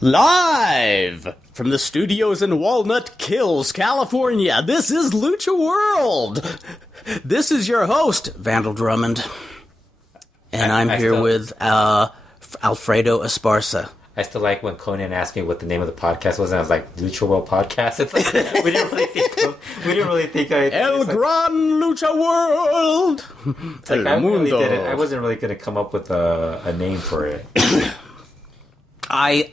Live from the studios in Walnut Hills, California, this is LuchaWorld. This is your host, Vandal Drummond. And I'm here with Fredo Esparza. I still like when Conan asked me what the name of the podcast was, and I was like, LuchaWorld Podcast? It's like, we didn't really think El Gran LuchaWorld! It's like, I wasn't really going to come up with a name for it. I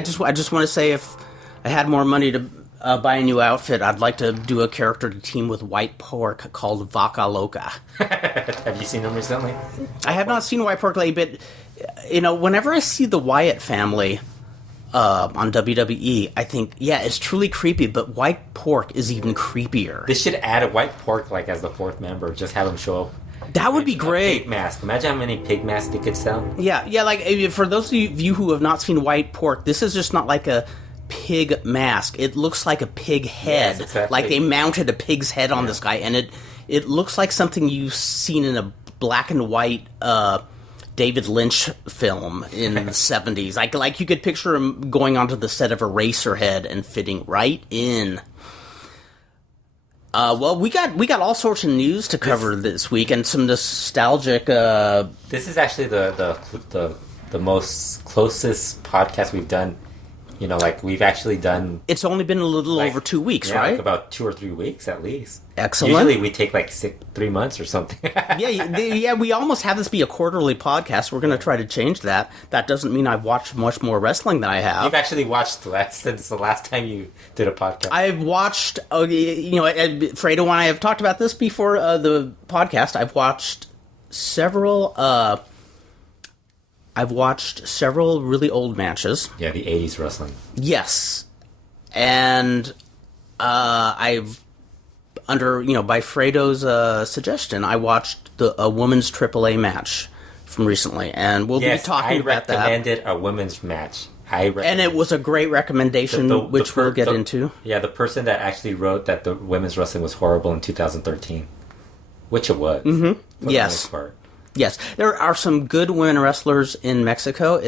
just want to say, if I had more money to buy a new outfit, I'd like to do a character to team with White Pork called Vaca Loca. Have you seen him recently? I have not seen White Pork lately, but whenever I see the Wyatt family on WWE, I think, yeah, it's truly creepy, but White Pork is even creepier. They should add a White Pork as the fourth member. Just have him show up. That would be great. Pig mask. Imagine how many pig masks they could sell. Yeah, like, for those of you who have not seen White Pork, this is just not like a pig mask. It looks like a pig head. Yes, exactly. Like they mounted a pig's head on this guy, and it looks like something you've seen in a black and white David Lynch film in the 70s. Like you could picture him going onto the set of Eraserhead and fitting right in. Well, we got all sorts of news to cover this week, and some nostalgic. This is actually the most closest podcast we've done. We've actually done. It's only been a little over 2 weeks, right? About 2 or 3 weeks at least. Excellent. Usually we take 3 months or something. yeah. We almost have this be a quarterly podcast. We're going to try to change that. That doesn't mean I've watched much more wrestling than I have. You've actually watched less since the last time you did a podcast. I've watched. Fredo and I have talked about this before the podcast. I've watched several. I've watched several really old matches. Yeah, the 80s wrestling. Yes. And I've, by Fredo's suggestion, I watched a women's AAA match from recently, and we'll be talking about that. I recommended a women's match. And it was a great recommendation, which we'll get into. Yeah, the person that actually wrote that the women's wrestling was horrible in 2013, which it was. Mm-hmm. For yes. the most part. Yes, there are some good women wrestlers in Mexico.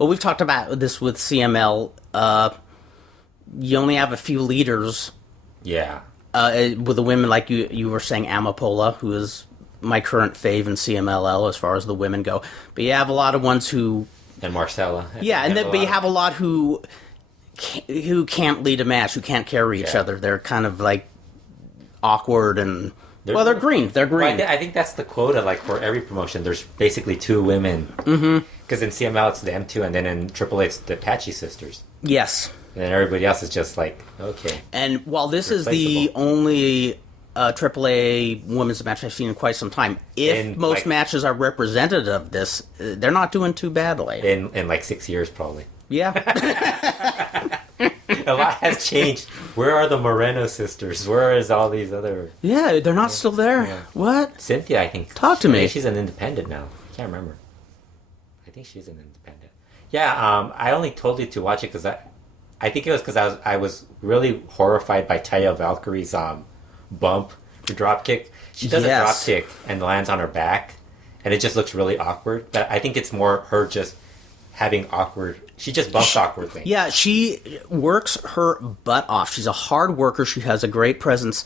We've talked about this with CML. You only have a few leaders. Yeah. With the women, like you were saying, Amapola, who is my current fave in CMLL as far as the women go. But you have a lot of ones who... And Marcella. Yeah, but you have a lot who can't lead a match, who can't carry each other. They're kind of awkward and... They're green. They're green. Well, I think that's the quota. For every promotion, there's basically 2 women. Mm-hmm. Because in CML it's them 2, and then in AAA it's the Apache sisters. Yes. And then everybody else is just okay. And while this is the only AAA women's match I've seen in quite some time, if most matches are representative of this, they're not doing too badly. In 6 years, probably. Yeah. A lot has changed. Where are the Moreno sisters? Where is all these other... Yeah, they're not still there. Yeah. What? Cynthia, I think. Talk to me. She's an independent now. I can't remember. I think she's an independent. Yeah, I only told you to watch it because I think it was because I was really horrified by Taya Valkyrie's bump, her drop kick. She does a drop kick and lands on her back, and it just looks really awkward. But I think it's more her just having awkward... She just bumps awkwardly. Yeah, she works her butt off. She's a hard worker. She has a great presence.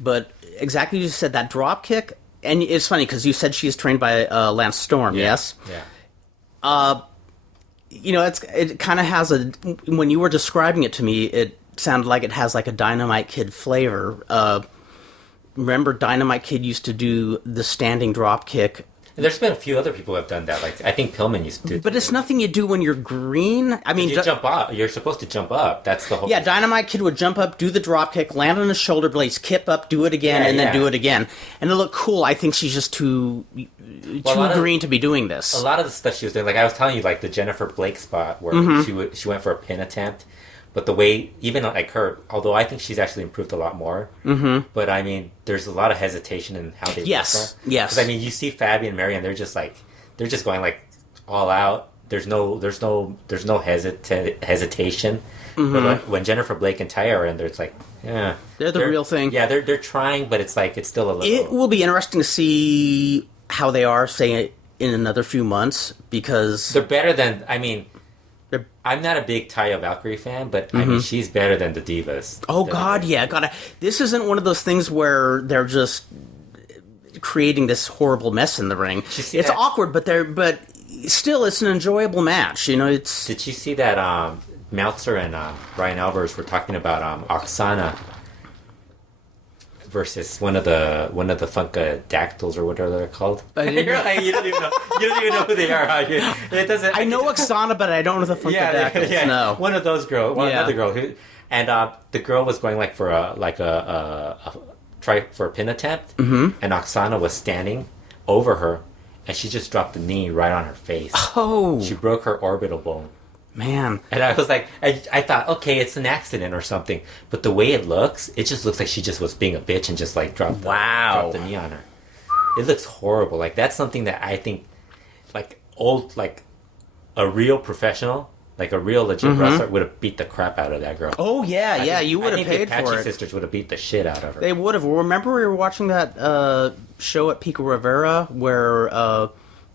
But exactly as you said, that drop kick, and it's funny because you said she's trained by Lance Storm, yes? Yeah. It kind of has when you were describing it to me, it sounded like it has a Dynamite Kid flavor. Remember Dynamite Kid used to do the standing drop kick. There's been a few other people who have done that. I think Pillman used to do. But it's nothing you do when you're green. I mean, you jump up. You're supposed to jump up. That's the whole. Yeah, Dynamite Kid would jump up, do the drop kick, land on his shoulder blades, kip up, do it again, and then do it again, and it looked cool. I think she's just too green to be doing this. A lot of the stuff she was doing, I was telling you, the Jennifer Blake spot where she went for a pin attempt. But the way, even her, although I think she's actually improved a lot more, but I mean, there's a lot of hesitation in how they yes, work her. Yes. Because I mean, you see Fabi and Mary, and they're just going all out. There's no hesitation. But when Jennifer Blake and Taya are in there, it's they're the real thing. Yeah, they're trying, but it's still a little. It will be interesting to see how they are, say, in another few months, because they're better than I'm not a big Taya Valkyrie fan, but I mean, she's better than the Divas. Oh, God, yeah. God, this isn't one of those things where they're just creating this horrible mess in the ring. It's awkward, but still, it's an enjoyable match. You know, it's... Did you see that Meltzer and Ryan Alvarez were talking about Oksana versus one of the Funkadactyls or whatever they're called? You're like, you don't even know who they are. It doesn't. I know Oksana, but I don't know the Funkadactyls. Yeah, no. One of those girls. Another girl. The girl was going like for a try for a pin attempt, and Oksana was standing over her, and she just dropped the knee right on her face. Oh, she broke her orbital bone. Man. And I was like, I thought, okay, it's an accident or something. But the way it looks, it just looks like she just was being a bitch and just like dropped the knee on her. It looks horrible. Like, that's something that I think, like, a real professional, like a real legit wrestler would have beat the crap out of that girl. Oh, yeah, you would have paid for it. I think the Apache sisters would have beat the shit out of her. They would have. Remember we were watching that show at Pico Rivera where...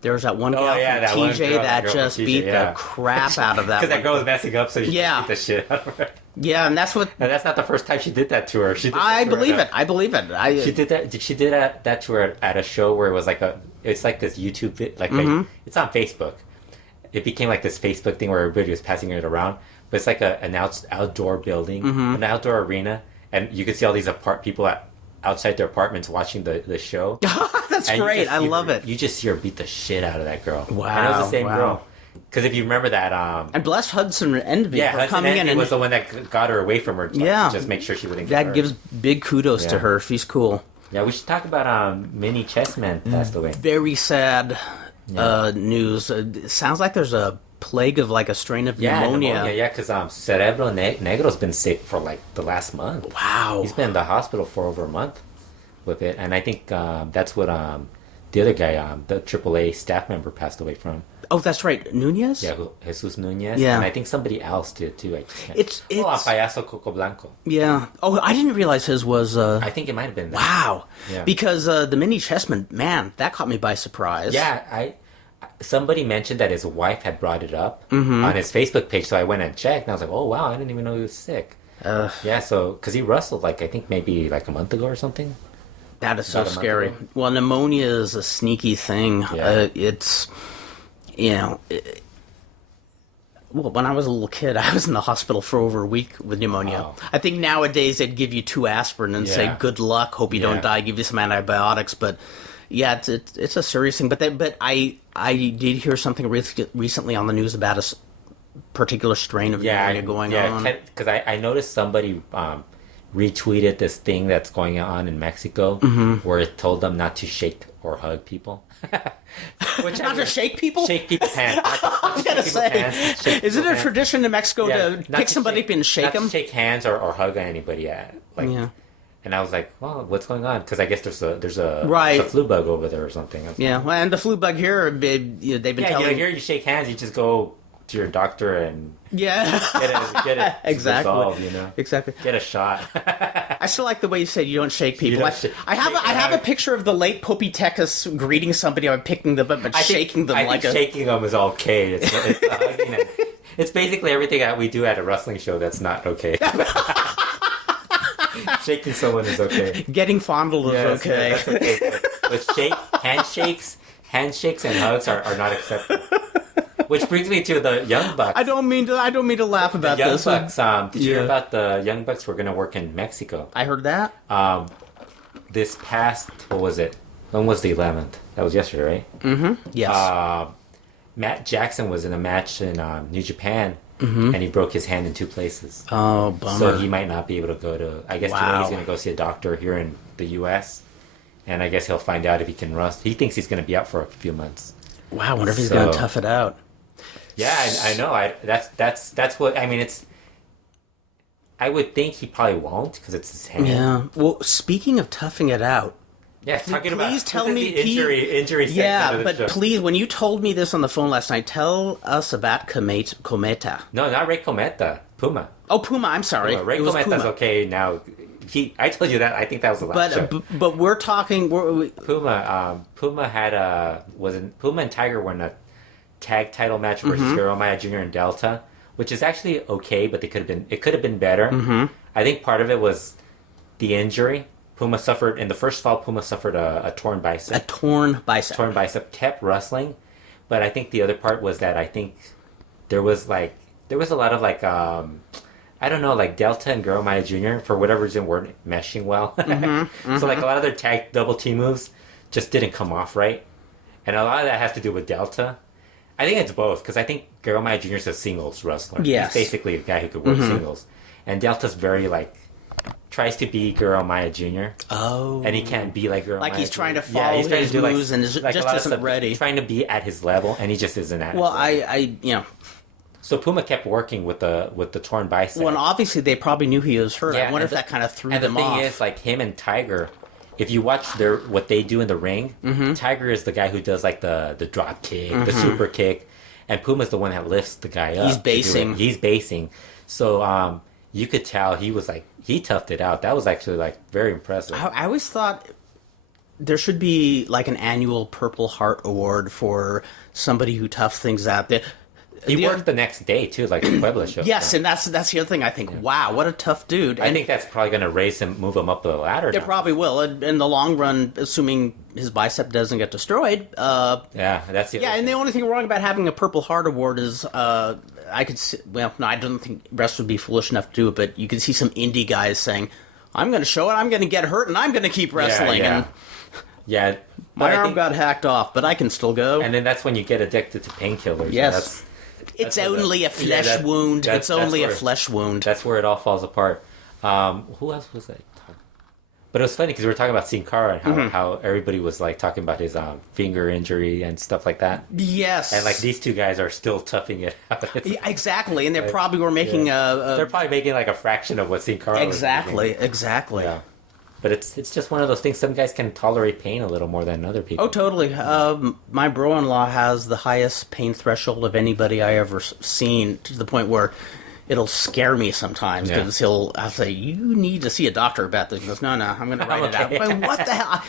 there was that one girl from TJ that just beat the crap out of that. Because that girl was messing up, so she beat the shit out of her. Yeah, and that's what. And that's not the first time she did that to her. I believe it. She did that. She did that to her at a show where it was like it's like this YouTube it's on Facebook. It became like this Facebook thing where everybody was passing it around, but it's like an outdoor building, an outdoor arena, and you could see all these people outside their apartments watching the show. That's great. I love it. You just see her beat the shit out of that girl. Wow. And it was the same girl. Because if you remember that... and bless Hudson Envy for coming in. And was the one that got her away from her. To just make sure she wouldn't get hurt. That gives big kudos to her. She's cool. Yeah, we should talk about Mini Chessman passed away. Very sad news. It sounds like there's a plague of like a strain of pneumonia. Yeah, because Cerebro Negro's been sick for like the last month. Wow. He's been in the hospital for over a month with it, and I think that's what the other guy, the AAA staff member, passed away from. Oh, that's right, Nunez. Yeah, Jesus Nunez. Yeah, and I think somebody else did too. It's Payaso Coco Blanco. Yeah. Oh, I didn't realize his was. I think it might have been that. Wow. Yeah. Because the Mini Chessman, man, that caught me by surprise. Yeah, somebody mentioned that his wife had brought it up on his Facebook page, so I went and checked, and I was like, oh wow, I didn't even know he was sick. Yeah, so because he wrestled like I think maybe like a month ago or something. That is so scary. Well, pneumonia is a sneaky thing. Yeah. It's, well, when I was a little kid, I was in the hospital for over a week with pneumonia. Wow. I think nowadays they'd give you 2 aspirin and say, good luck, hope you don't die, give you some antibiotics. But, yeah, it's a serious thing. But I did hear something recently on the news about a particular strain of pneumonia going on. Yeah, because I noticed somebody... retweeted this thing that's going on in Mexico where it told them not to shake or hug people. Not to shake people? Shake people's hands. I was going to say, is it a tradition in Mexico to pick somebody up and shake them? Not to shake hands or hug anybody. And I was like, well, what's going on? Because I guess there's a flu bug over there or something. Yeah, well, and the flu bug here, they've been telling... here you shake hands, you just go to your doctor and get it exactly resolved, exactly, get a shot. I still like the way you said you don't shake people. I have a picture of the late Popitekus greeting somebody by picking them up and shaking them. I think shaking them is okay. It's basically everything that we do at a wrestling show that's not okay. Shaking someone is okay. Getting fondled is okay. That's okay. But handshakes and hugs are not acceptable. Which brings me to the Young Bucks. I don't mean to laugh about this. The Young Bucks. Did you hear about the Young Bucks were going to work in Mexico? I heard that. This past, what was it? When was the 11th? That was yesterday, right? Mm-hmm. Yes. Matt Jackson was in a match in New Japan, and he broke his hand in 2 places. Oh, bummer. So he might not be able to go to... I guess today he's going to go see a doctor here in the U.S., and I guess he'll find out if he can wrestle. He thinks he's going to be out for a few months. Wow, I wonder if he's going to tough it out. Yeah, I know. That's what I mean. I would think he probably won't because it's his hand. Yeah. Well, speaking of toughing it out. Yeah, please tell me the injury. Yeah, but please, when you told me this on the phone last night, tell us about Cometa. No, not Rey Cometa. Puma. Oh, Puma. I'm sorry. Rey Cometa's okay now. I told you that. I think that was the last show. But we're talking. Puma. Puma had Puma and Tiger were in a tag title match versus Hiro Maya Jr. and Delta, which is actually okay, but it could have been better. I think part of it was the injury. Puma suffered in the first fall. Puma suffered a torn bicep. A torn bicep. Torn bicep. Kept wrestling, but I think the other part was that I think there was a lot of like I don't know, like Delta and Hiro Maya Jr. for whatever reason weren't meshing well. So like a lot of their tag double team moves just didn't come off right, and a lot of that has to do with Delta. I think it's both, because I think Hiro Maya Jr. is a singles wrestler. Yes. He's basically a guy who could work singles, and Delta's very like tries to be Hiro Maya Jr. Oh. And he can't be like Hiro Maya Like he's Jr. trying to follow his moves and just isn't ready. Trying to be at his level, and he just isn't at. Well, his level. So Puma kept working with the torn bicep. Well, and obviously they probably knew he was hurt. I wonder if that kind of threw them off. And the thing is, like him and Tiger, if you watch what they do in the ring, Tiger is the guy who does like the drop kick, the super kick, and Puma's the one that lifts the guy up. He's basing. So you could tell he was like, he toughed it out. That was actually like very impressive. I always thought there should be like an annual Purple Heart Award for somebody who toughs things out. He worked the next day too, like the Puebla show. Yes, and that's the other thing. I think, wow, what a tough dude. I think that's probably going to raise him, move him up the ladder. It probably will. In the long run, assuming his bicep doesn't get destroyed. That's the and the only thing wrong about having a Purple Heart Award is I could see, well, no, I don't think Brest would be foolish enough to do it, but you can see some indie guys saying, I'm going to show it, I'm going to get hurt, and I'm going to keep wrestling. My arm got hacked off, but I can still go. And then that's when you get addicted to painkillers. Yes. It's only a flesh wound. It's only a flesh wound. That's where it all falls apart. Who else was that? But it was funny because we were talking about Sin Cara and how everybody was like talking about his finger injury and stuff like that. Yes. And like these two guys are still toughing it out. Exactly, and they probably were making they're probably making like a fraction of what Sin Cara was making. Exactly. Yeah. But it's just one of those things. Some guys can tolerate pain a little more than other people. Oh, totally. My bro-in-law has the highest pain threshold of anybody I ever seen, to the point where it'll scare me sometimes, because I'll say, you need to see a doctor about this. He goes, no, I'm going to write it out. But what the hell?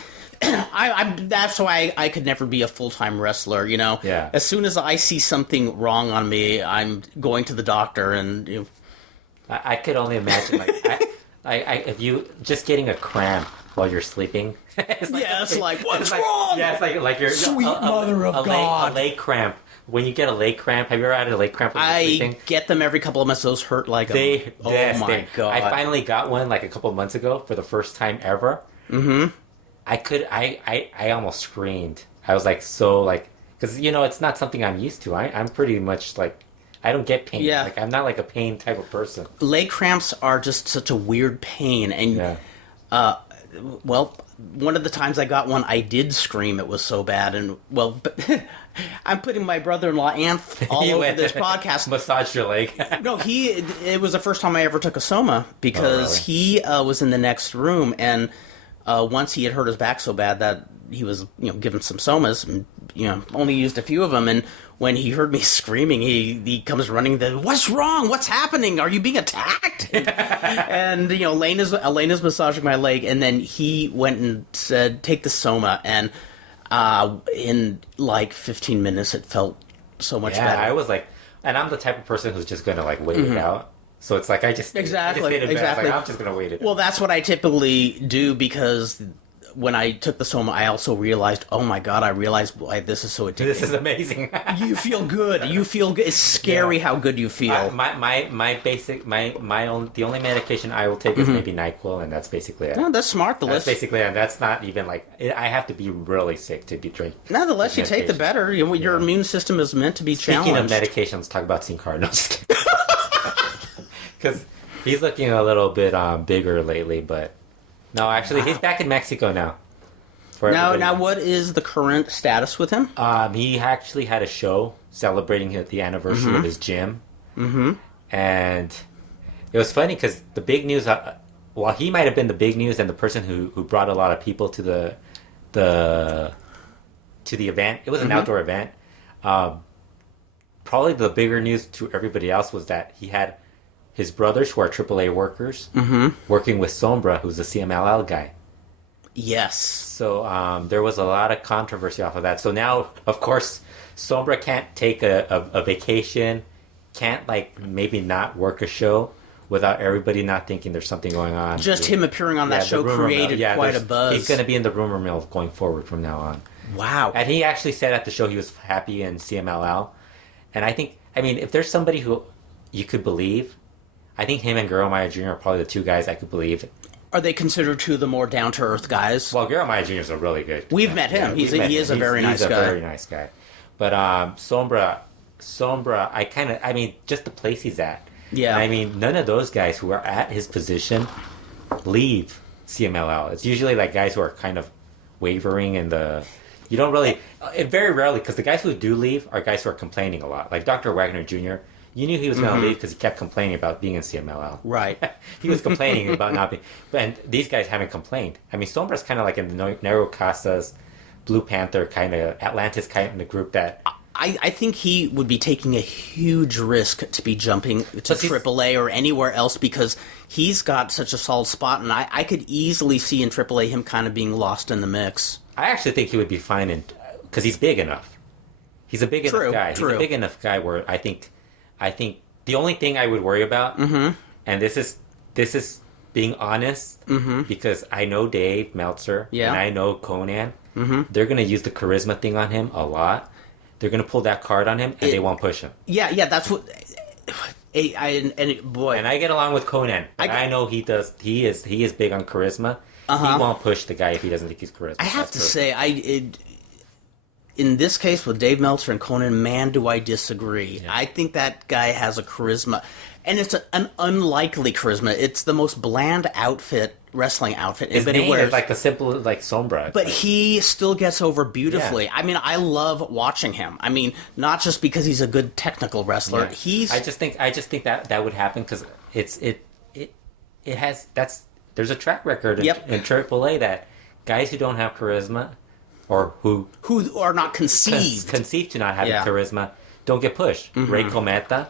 That's why I could never be a full-time wrestler, Yeah. As soon as I see something wrong on me, I'm going to the doctor, and I could only imagine, like, if you just getting a cramp while you're sleeping. It's like what's wrong? Yeah, it's like you're sweet mother of God. A leg cramp. When you get a leg cramp, have you ever had a leg cramp when you're sleeping? I get them every couple of months. Those hurt like my God. I finally got one like a couple of months ago for the first time ever. I almost screamed. I was like, because it's not something I'm used to. I'm pretty much like, I don't get pain. Yeah. Like, I'm not like a pain type of person. Leg cramps are just such a weird pain. And, one of the times I got one, I did scream. It was so bad. And, I'm putting my brother-in-law all over this podcast. Massage your leg. No, it was the first time I ever took a soma, because he was in the next room, and once he had hurt his back so bad that he was, given some somas, and, only used a few of them, and when he heard me screaming, he comes running. What's wrong? What's happening? Are you being attacked? And Elena's massaging my leg, and then he went and said, "Take the soma." And in like 15 minutes, it felt so much better. I was like, and I'm the type of person who's just going to like wait it out. So it's like I just exactly. I'm just going to wait it. Well, that's what I typically do, because when I took the soma, I also realized, oh my God, I realized why this is so addictive. This is amazing. You feel good. It's scary how good you feel. The only medication I will take is maybe NyQuil, and that's basically it. No, that's smart. That's basically it. That's not even like, I have to be really sick to be drinking. No, the less you take, the better. Your immune system is meant to be challenged. Speaking of medication, let's talk about Sin Cara. No, just kidding. Because he's looking a little bit bigger lately, but no, actually, he's back in Mexico now. Now, what is the current status with him? He actually had a show celebrating the anniversary of his gym. And it was funny because the big news, while he might have been the big news and the person who brought a lot of people to the event, it was an outdoor event. Probably the bigger news to everybody else was that he had his brothers, who are AAA workers, working with Sombra, who's a CMLL guy. Yes. So there was a lot of controversy off of that. So now, of course, Sombra can't take a vacation, can't maybe not work a show without everybody not thinking there's something going on. Just him appearing on that show created quite a buzz. He's going to be in the rumor mill going forward from now on. Wow. And he actually said at the show he was happy in CMLL. And if there's somebody who you could believe, I think him and Guerrero Maya Jr. are probably the two guys I could believe. Are they considered two of the more down-to-earth guys? Well, Guerrero Maya Jr. is a really good... We've met him. He is a very nice guy. He's a very nice guy. But Sombra, just the place he's at. Yeah. None of those guys who are at his position leave CMLL. It's usually like guys who are kind of wavering in the... You don't really... very rarely, because the guys who do leave are guys who are complaining a lot. Like Dr. Wagner Jr., you knew he was going to leave because he kept complaining about being in CMLL. Right. He was complaining about not being... And these guys haven't complained. Sombra's kind of like in the Nero Casas, Blue Panther kind of, Atlantis kind of group that... I think he would be taking a huge risk to be jumping to AAA or anywhere else because he's got such a solid spot, and I could easily see in AAA him kind of being lost in the mix. I actually think he would be fine because he's big enough. He's a big enough guy. He's a big enough guy where I think the only thing I would worry about, and this is being honest, because I know Dave Meltzer and I know Conan, they're going to use the charisma thing on him a lot. They're going to pull that card on him, and they won't push him. Yeah, that's what... boy. And I get along with Conan, but I know he does. He is big on charisma. He won't push the guy if he doesn't think he's charisma. I have to say, in this case with Dave Meltzer and Conan, man, do I disagree. Yeah. I think that guy has a charisma, and it's an unlikely charisma. It's the most bland wrestling outfit. His name is like the simple, like Sombra. But he still gets over beautifully. Yeah. I love watching him. Not just because he's a good technical wrestler. Yeah. I just think that would happen because there's a track record in AAA that guys who don't have charisma or who are not conceived to not having charisma don't get pushed. Rey Cometa,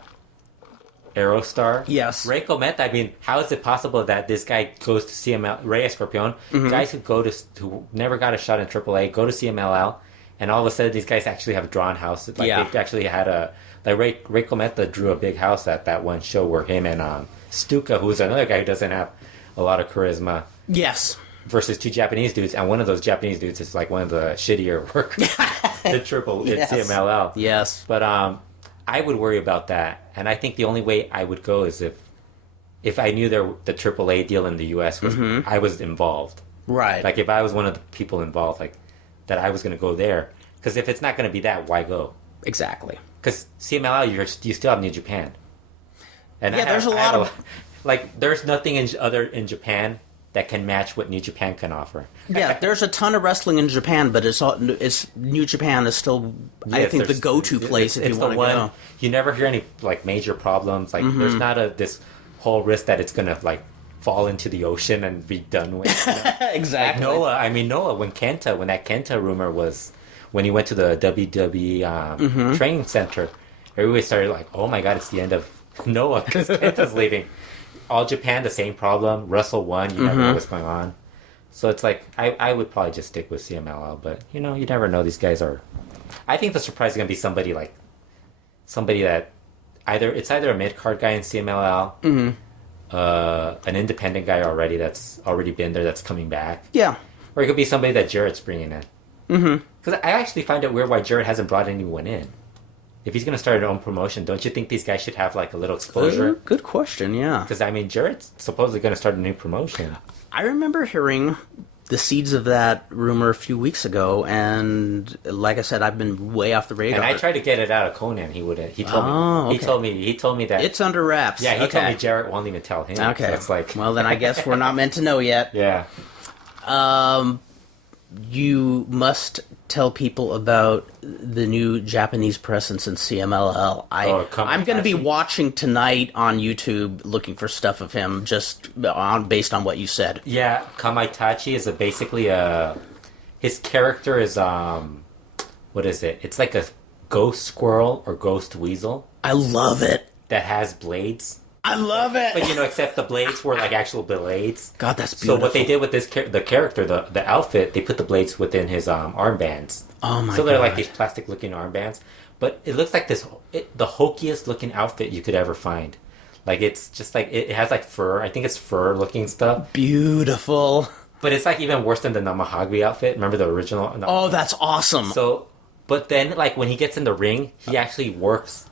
Aerostar. Yes. Rey Cometa, how is it possible that this guy goes to CML, Rey Escorpion, guys who never got a shot in AAA, go to CMLL, and all of a sudden these guys actually have drawn houses. They actually had Rey Cometa drew a big house at that one show where him and Stuka, who's another guy who doesn't have a lot of charisma. Yes. Versus two Japanese dudes, and one of those Japanese dudes is like one of the shittier workers in CMLL. Yes. But I would worry about that, and I think the only way I would go is if I knew the AAA deal in the U.S. was I was involved. Right. Like if I was one of the people involved, like that I was going to go there. Because if it's not going to be that, why go? Exactly. Because CMLL, you still have New Japan. And there's a lot of... there's nothing in Japan that can match what New Japan can offer. Yeah, there's a ton of wrestling in Japan, but it's New Japan is still, I think, the go-to place if you want to go. You never hear any major problems. There's not this whole risk that it's gonna fall into the ocean and be done with. Exactly. Noah, when that Kenta rumor was when he went to the WWE training center, everybody started oh my god, it's the end of Noah because Kenta's leaving. All Japan, the same problem. Wrestle 1, you never know what's going on. So it's I would probably just stick with CMLL, but you never know. These guys are... I think the surprise is going to be somebody that it's either a mid-card guy in CMLL, an independent guy already that's already been there that's coming back. Yeah. Or it could be somebody that Jarrett's bringing in. Because I actually find it weird why Jarrett hasn't brought anyone in. If he's going to start his own promotion, don't you think these guys should have a little exposure? Good question, yeah. Because Jarrett's supposedly going to start a new promotion. I remember hearing the seeds of that rumor a few weeks ago, and like I said, I've been way off the radar. And I tried to get it out of Conan. He wouldn't. He told me. Okay. He told me that it's under wraps. Yeah, he told me Jarrett won't even tell him. Okay, so it's well, then I guess we're not meant to know yet. Yeah. You must tell people about the new Japanese presence in CMLL. I'm going to be watching tonight on YouTube, looking for stuff of him, just based on what you said. Yeah, Kamaitachi is basically his character is what is it? It's like a ghost squirrel or ghost weasel. I love it. That has blades. I love it. But except the blades were like actual blades. God, that's beautiful. So what they did with the character, the outfit, they put the blades within his armbands. Oh my god! So they're like these plastic looking armbands, but it looks like the hokiest looking outfit you could ever find. Like it's just like it has like fur. I think it's fur looking stuff. Beautiful. But it's like even worse than the Namahagri outfit. Remember the original? No. Oh, that's awesome. So, but then like when he gets in the ring, he actually works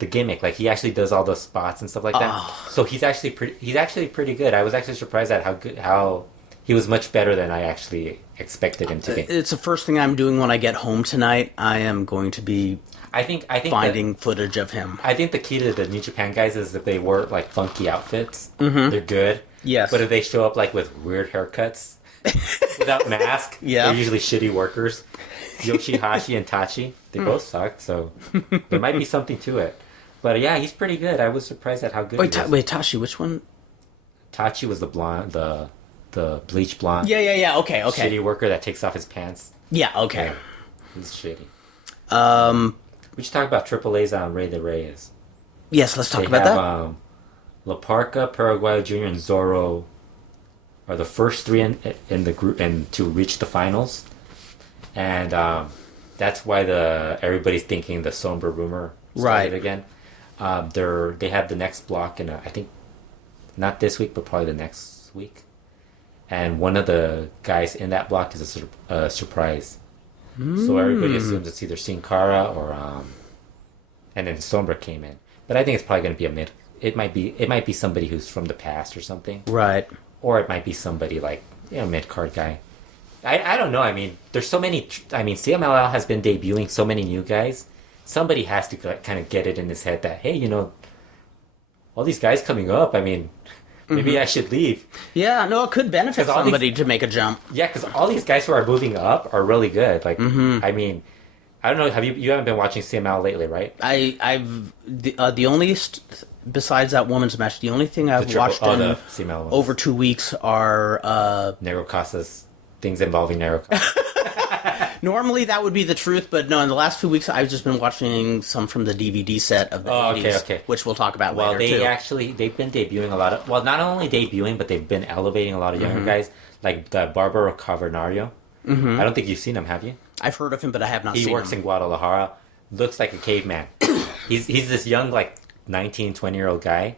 the gimmick. Like he actually does all the spots and stuff like that. Oh. So he's actually pretty good. I was actually surprised at how he was much better than I actually expected him to be. It's the first thing I'm doing when I get home tonight. I am going to be I think finding footage of him. I think the key to the New Japan guys is that they wear like funky outfits. Mm-hmm. They're good. Yes. But if they show up like with weird haircuts without mask, they're usually shitty workers. Yoshihashi and Tachi, they both suck, so there might be something to it. But yeah, he's pretty good. I was surprised at how good he was. Wait, Tachi, which one? Tachi was the blonde, the bleach blonde. Yeah. Okay. Shitty worker that takes off his pants. Yeah. Okay. Yeah, he's shitty. We should talk about AAA's Rey de Reyes. Yes, let's talk about that. La Parca, Paraguay Junior, and Zorro are the first three in the group and to reach the finals, and that's why everybody's thinking the Sombra rumor started again. They have the next block in I think not this week, but probably the next week, and one of the guys in that block is a surprise. So everybody assumes it's either Sin Cara or and then Sombra came in, but I think it's probably going to be a mid. It might be somebody who's from the past or something, Right. or it might be somebody like mid card guy. I don't know. I mean, there's so many. I mean, CMLL has been debuting so many new guys. Somebody has to kind of get it in his head that hey, all these guys coming up. I mean, maybe I should leave. Yeah, no, it could benefit somebody to make a jump. Yeah, because all these guys who are moving up are really good. Like, I mean, I don't know. Have you haven't been watching CML lately, right? I've the only besides that women's match, the only thing I've watched in CML over 2 weeks are Nero Casas, things involving Nero Casas. Normally that would be the truth, but no, in the last few weeks I've just been watching some from the DVD set of the 80s, which we'll talk about later too. Well, they've been debuting a lot of, not only debuting, but they've been elevating a lot of younger guys, like the Barbaro Cavernario. Mm-hmm. I don't think you've seen him, have you? I've heard of him, but I have not seen him. He works in Guadalajara, looks like a caveman. He's this young, like, 19, 20-year-old guy,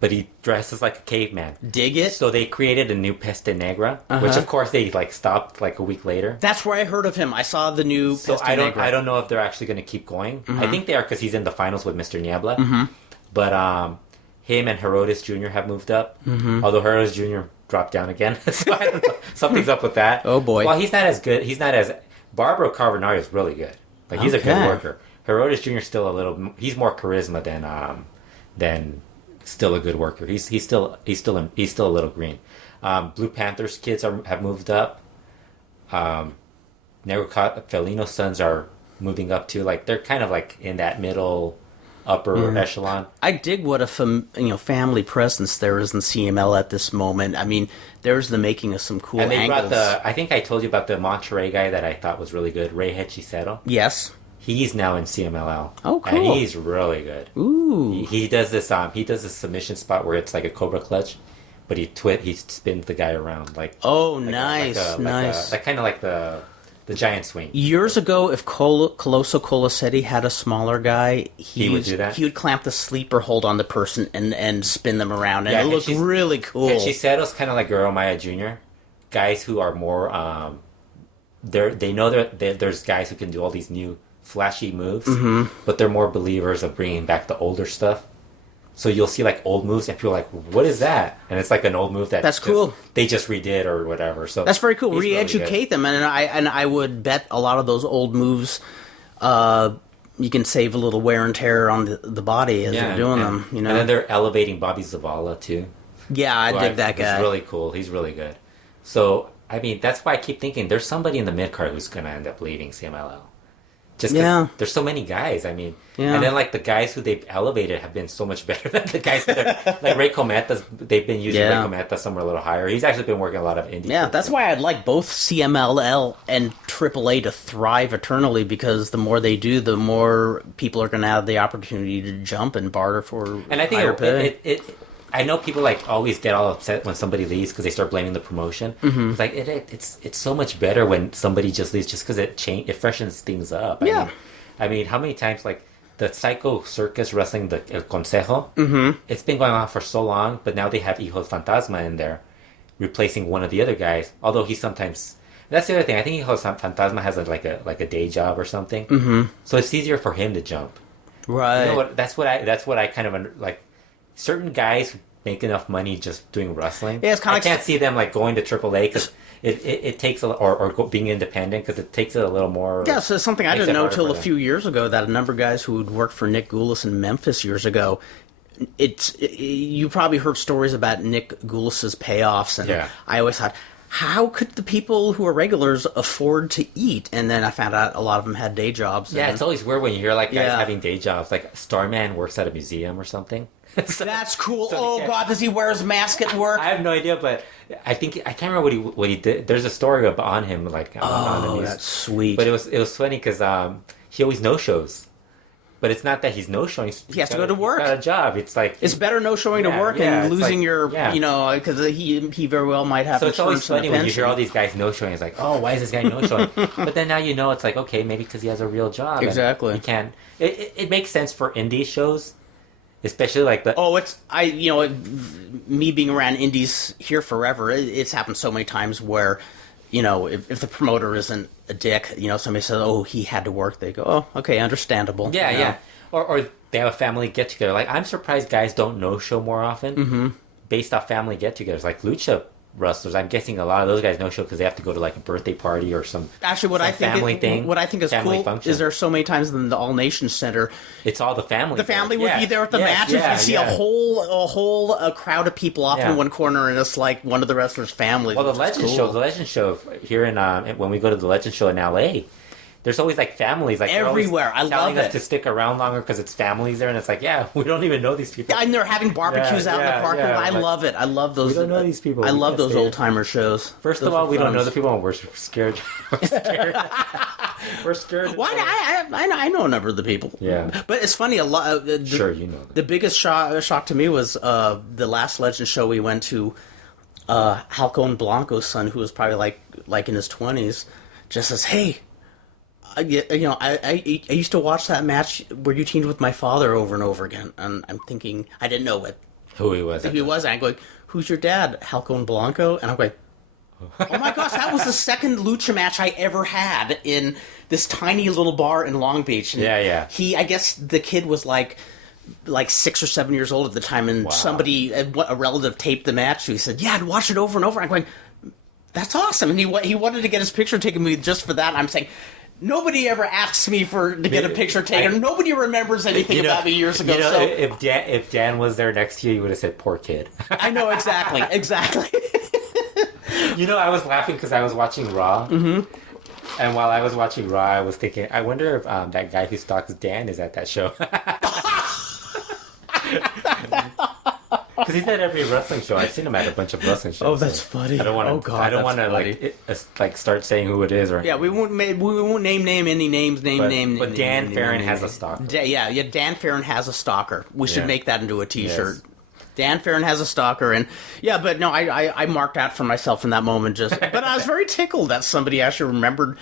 but he dresses like a caveman. Dig it. So they created a new Peste Negra, which of course they stopped like a week later. That's where I heard of him. I saw the new Peste Negra. I don't know if they're actually going to keep going. I think they are because he's in the finals with Mr. Niebla. But him and Herodes Jr. have moved up, although Herodes Jr. dropped down again. So I don't know. Something's up with that. Oh boy. Well, he's not as good. He's not as... Barbaro Carbonario is really good. Like, he's a good worker. Herodes Jr. is still a little... He's more charisma than still a good worker. He's still a little green. Blue Panthers kids have moved up. Felino's sons are moving up too. Like, they're kind of like in that middle upper echelon. I dig what a family presence there is in CML at this moment. I mean, there's the making of some cool and they angles. brought I think I told you about the Monterrey guy that I thought was really good, Rey Hechicero. Yes. He's now in CMLL. Oh, cool. And he's really good. Ooh. He does this submission spot where it's like a Cobra clutch, but he spins the guy around like. Oh, nice, nice. Like kind of like the giant swing. Years ago, if Colosso Colasetti had a smaller guy, he would do that. He would clamp the sleeper hold on the person and spin them around, and it looked really cool. And Chicero's kind of like Goro Maya Jr. Guys who are more they know that there's guys who can do all these new flashy moves, but they're more believers of bringing back the older stuff. So you'll see like old moves and people are like, what is that? And it's like an old move that's cool. They just redid or whatever. So that's very cool. Re-educate them, and I would bet a lot of those old moves, you can save a little wear and tear on the body as you're doing them. And then they're elevating Bobby Zavala too. Yeah, I dig that guy. He's really cool. He's really good. So I mean, that's why I keep thinking there's somebody in the mid card who's going to end up leaving CMLL. Just because there's so many guys. I mean, and then like the guys who they've elevated have been so much better than the guys that are like Ray Cometa's. They've been using Ray Cometa somewhere a little higher. He's actually been working a lot of indie. Yeah, that's why I'd like both CMLL and AAA to thrive eternally, because the more they do, the more people are going to have the opportunity to jump and barter for and I think higher pay. I know people like always get all upset when somebody leaves because they start blaming the promotion. Mm-hmm. It's like it's so much better when somebody just leaves just because it freshens things up. I mean, how many times like the Psycho Circus wrestling, the El Consejo, it's been going on for so long, but now they have Hijo Fantasma in there, replacing one of the other guys. Although he sometimes, that's the other thing. I think Hijo Fantasma has like a day job or something, so it's easier for him to jump. Right. You know what? That's what I kind of like. Certain guys who make enough money just doing wrestling. Yeah, it's kind of. I can't see them like going to AAA because it takes being independent because it takes it a little more. Yeah, so something I didn't know till a few years ago, that a number of guys who had worked for Nick Goulas in Memphis years ago. You probably heard stories about Nick Goulas's payoffs, and I always thought, how could the people who are regulars afford to eat? And then I found out a lot of them had day jobs. Yeah, it's always weird when you hear like guys having day jobs. Like Starman works at a museum or something. That's cool. God, does he wear his mask at work? I have no idea, but I can't remember what he did. There's a story on him, like on the news. That's sweet. But it was funny because he always no shows. But it's not that he's no showing. He has to go to work. He's got a job. It's like it's better no showing to work and losing because he very well might have. So it's always funny when you hear all these guys no showing. It's like, oh, why is this guy no showing? But then now it's like, okay, maybe because he has a real job. Exactly. He can't. It makes sense for indie shows. Especially like me being around indies here forever, it's happened so many times where, if the promoter isn't a dick, somebody says, oh, he had to work, they go, oh, okay, understandable. Yeah, yeah. Or they have a family get-together. Like, I'm surprised guys don't no-show more often based off family get-togethers. Like, lucha wrestlers, I'm guessing a lot of those guys no-show because they have to go to, like, a birthday party or some family thing. What I think is cool function. Is there so many times in the All Nation Center, it's all the family. The family would be there at the matches. You see a whole crowd of people off in one corner, and it's like one of the wrestlers' families. Well, the Legend Show here in when we go to the Legend Show in LA, there's always like families like everywhere. I love it. Telling us to stick around longer because it's families there, and it's like, we don't even know these people. Yeah, and they're having barbecues out in the parking lot. I love it. I love those. We don't know these people. I love those old timer shows. First of all, we don't know the people, and we're scared. We're scared. Why? I know a number of the people. Yeah, but it's funny. A lot. Sure, you know. The biggest shock to me was the last Legend show we went to. Halcon Blanco's son, who was probably like in his 20s, just says, "Hey, I used to watch that match where you teamed with my father over and over again." And I'm thinking, I didn't know who he was. And I'm going, "Who's your dad, Halcon Blanco?" And I'm going, "Oh my gosh, that was the second lucha match I ever had in this tiny little bar in Long Beach." And I guess the kid was like 6 or 7 years old at the time, and somebody, a relative, taped the match. So he said, "Yeah, I'd watch it over and over." I'm going, "That's awesome!" And he wanted to get his picture taken with me just for that. And I'm saying, nobody ever asks me to get a picture taken. Nobody remembers anything about me years ago. So if Dan was there next to you, you would have said, "Poor kid." I know exactly. I was laughing because I was watching Raw. Mm-hmm. And while I was watching Raw, I was thinking, I wonder if that guy who stalks Dan is at that show. Because he's at every wrestling show. I've seen him at a bunch of wrestling shows. Oh, that's funny. I don't want to. I don't want to start saying who it is or. Yeah, we won't name any names. But Dan Farron has a stalker. Dan Farron has a stalker. We should make that into a T-shirt. Yes. Dan Farron has a stalker, and but no, I marked out for myself in that moment. But I was very tickled that somebody actually remembered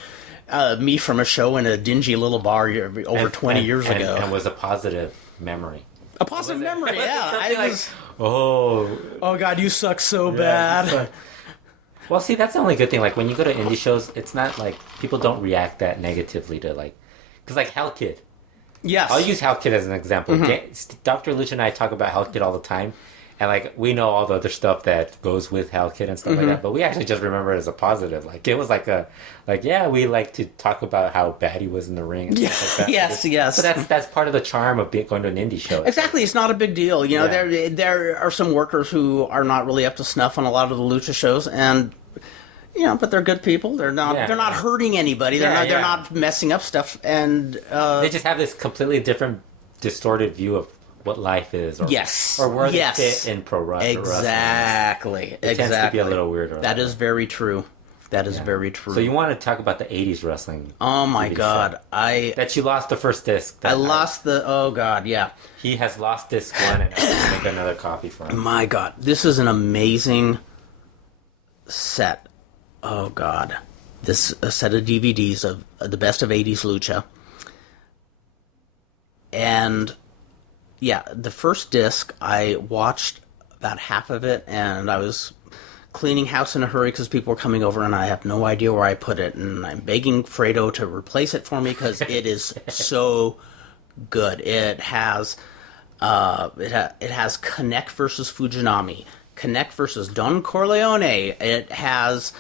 me from a show in a dingy little bar over 20 years ago, and was a positive memory. A positive memory, yeah. Oh God, you suck so bad. Well, see, that's the only good thing. Like when you go to indie shows, it's not like people don't react that negatively to because like Hell Kid. Yes. I'll use Hell Kid as an example. Mm-hmm. Dr. Lucha and I talk about Hell Kid all the time. And, we know all the other stuff that goes with Hell Kid and stuff like that. But we actually just remember it as a positive. It was we like to talk about how bad he was in the ring and stuff like that. Yes. So that's part of the charm of going to an indie show. Exactly. It's not a big deal. There are some workers who are not really up to snuff on a lot of the lucha shows. And, but they're good people. They're not. They're not hurting anybody. They're not messing up stuff. And they just have this completely different, distorted view of what life is, or where they fit in pro wrestling. Exactly. It tends to be a little weirder. That is very true. That is very true. So you want to talk about the 80s wrestling? Oh my God. That you lost the first disc. Oh God, yeah. He has lost disc 1 and I have to make another copy for him. My God. This is an amazing set. Oh God. This a set of DVDs of the best of 80s lucha. And yeah, the first disc, I watched about half of it and I was cleaning house in a hurry because people were coming over and I have no idea where I put it, and I'm begging Fredo to replace it for me because it is so good. It has Canek versus Fujinami, Canek versus Don Corleone. It has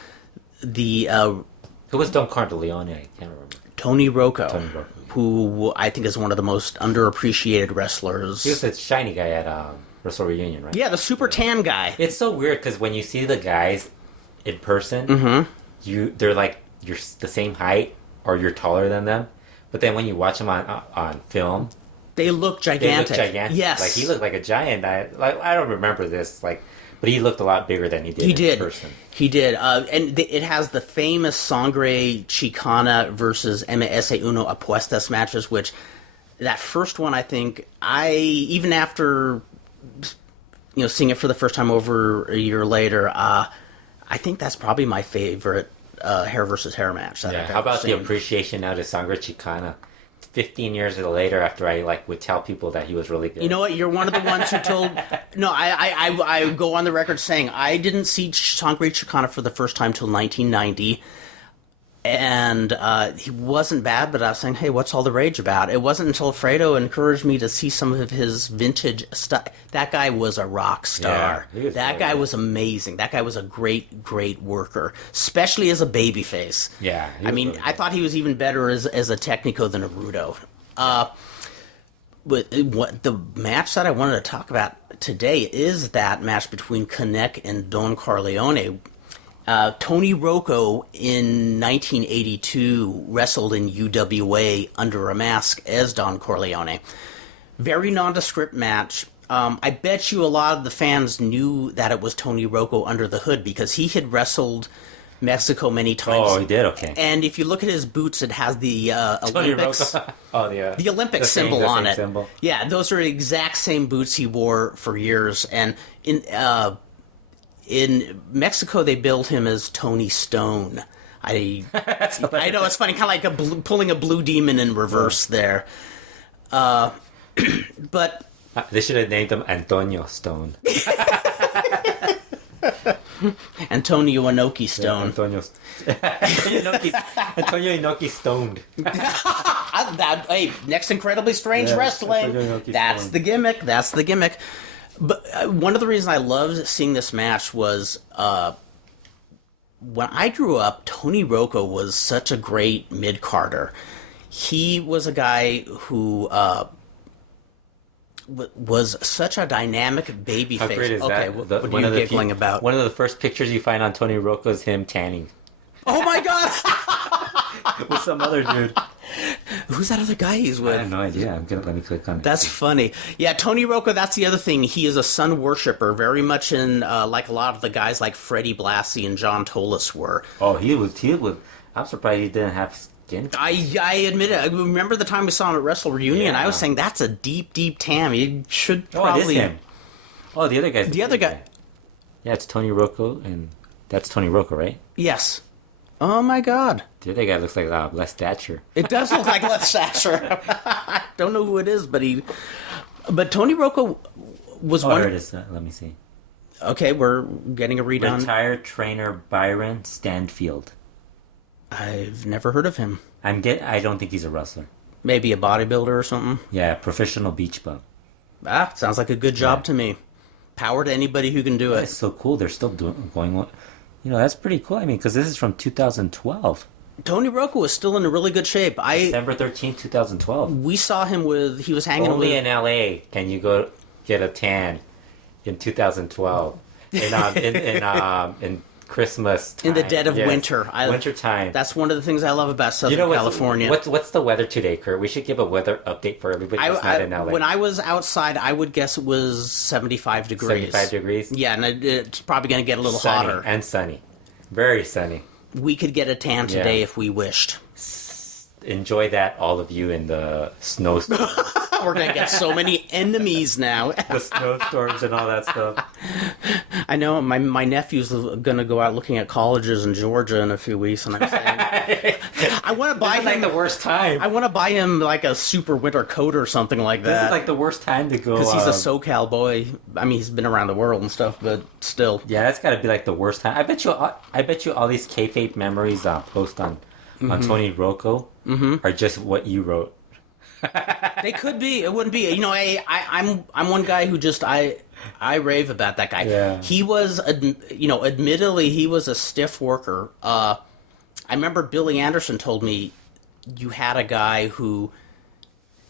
the who was Don Corleone? I can't remember. Tony Rocco, who I think is one of the most underappreciated wrestlers. He was the shiny guy at Wrestle Reunion, right? Yeah, the super tan guy. It's so weird because when you see the guys in person, they're like you're the same height or you're taller than them, but then when you watch them on film, they look gigantic. Yes, like he looked like a giant. I don't remember this, but he looked a lot bigger than he did in person. He did, and it has the famous Sangre Chicana versus MS Uno Apuestas matches, which that first one, I think, even after seeing it for the first time over a year later, I think that's probably my favorite hair versus hair match. How about the appreciation now to Sangre Chicana? 15 years later, after I would tell people that he was really good. You know what? You're one of the ones who told. No, I go on the record saying I didn't see Sangre Chicana for the first time till 1990. And he wasn't bad, but I was saying, hey, what's all the rage about? It wasn't until Fredo encouraged me to see some of his vintage stuff. That guy was a rock star. Yeah, that guy was amazing. That guy was a great, great worker, especially as a babyface. Yeah. I thought he was even better as a Technico than a Rudo. But what the match that I wanted to talk about today is that match between Canek and Don Corleone. Tony Rocco in 1982 wrestled in UWA under a mask as Don Corleone. Very nondescript match. I bet you a lot of the fans knew that it was Tony Rocco under the hood because he had wrestled Mexico many times. Oh, he did? Okay. And if you look at his boots, it has the Olympics. The Olympic symbol on it. Symbol. Yeah, those are the exact same boots he wore for years. And in Mexico, they billed him as Tony Stone. I know, it's funny, kind of like pulling a Blue Demon in reverse there. But they should have named him Antonio Stone. Antonio Inoki Stone. Antonio Inoki Stoned. Hey, next Incredibly Strange Wrestling. That's the gimmick. That's the gimmick. But one of the reasons I loved seeing this match was when I grew up, Tony Rocco was such a great mid-carder. He was a guy who was such a dynamic babyface. How great is that? What are you giggling about? One of the first pictures you find on Tony Rocco is him tanning. Oh my God! With some other dude. Who's that other guy he's with? I have no idea. Let me click on it. That's funny. Yeah, Tony Rocco, that's the other thing. He is a sun worshiper, very much in like a lot of the guys like Freddie Blassie and John Tolis were. Oh, he was. I'm surprised he didn't have skin. I admit it. I remember the time we saw him at Wrestle Reunion. Yeah. I was saying that's a deep, deep tam. He should probably. Oh, it is him. Oh, the other guy's the other guy. Yeah, it's Tony Rocco, and that's Tony Rocco, right? Yes. Oh my God. The other guy looks like Les Thatcher. It does look like Les Thatcher. I don't know who it is, but Tony Rocco was one. Here it is. Let me see. Okay, we're getting a read on. Retired trainer Byron Stanfield. I've never heard of him. I don't think he's a wrestler. Maybe a bodybuilder or something? Yeah, professional beach bum. Sounds like a good job to me. Power to anybody who can do it. It's so cool. They're still going on. That's pretty cool. I mean, because this is from 2012. Tony Rocco was still in really good shape. December 13th, 2012. We saw him he was hanging Only in LA can you go get a tan in 2012. In Christmas time. In the dead of winter. Winter time. That's one of the things I love about Southern California. What's the weather today, Kurt? We should give a weather update for everybody who's not in LA. When I was outside, I would guess it was 75 degrees. 75 degrees? Yeah, and it's probably going to get a little sunny hotter. And sunny. Very sunny. We could get a tan today if we wished. Enjoy that, all of you, in the snowstorm. We're going to get so many enemies now. The snowstorms and all that stuff. I know my nephew's going to go out looking at colleges in Georgia in a few weeks, and I'm saying, I want to buy him like the worst time. I want to buy him like a super winter coat or something like that. This is like the worst time to go. Because he's a SoCal boy. I mean, he's been around the world and stuff, but still. Yeah, that's got to be like the worst time. I bet you all these kayfabe memories post on Tony Rocco are just what you wrote. They could be. It wouldn't be. You know, I'm one guy who just I rave about that guy. Yeah. He was, admittedly, he was a stiff worker. I remember Billy Anderson told me you had a guy who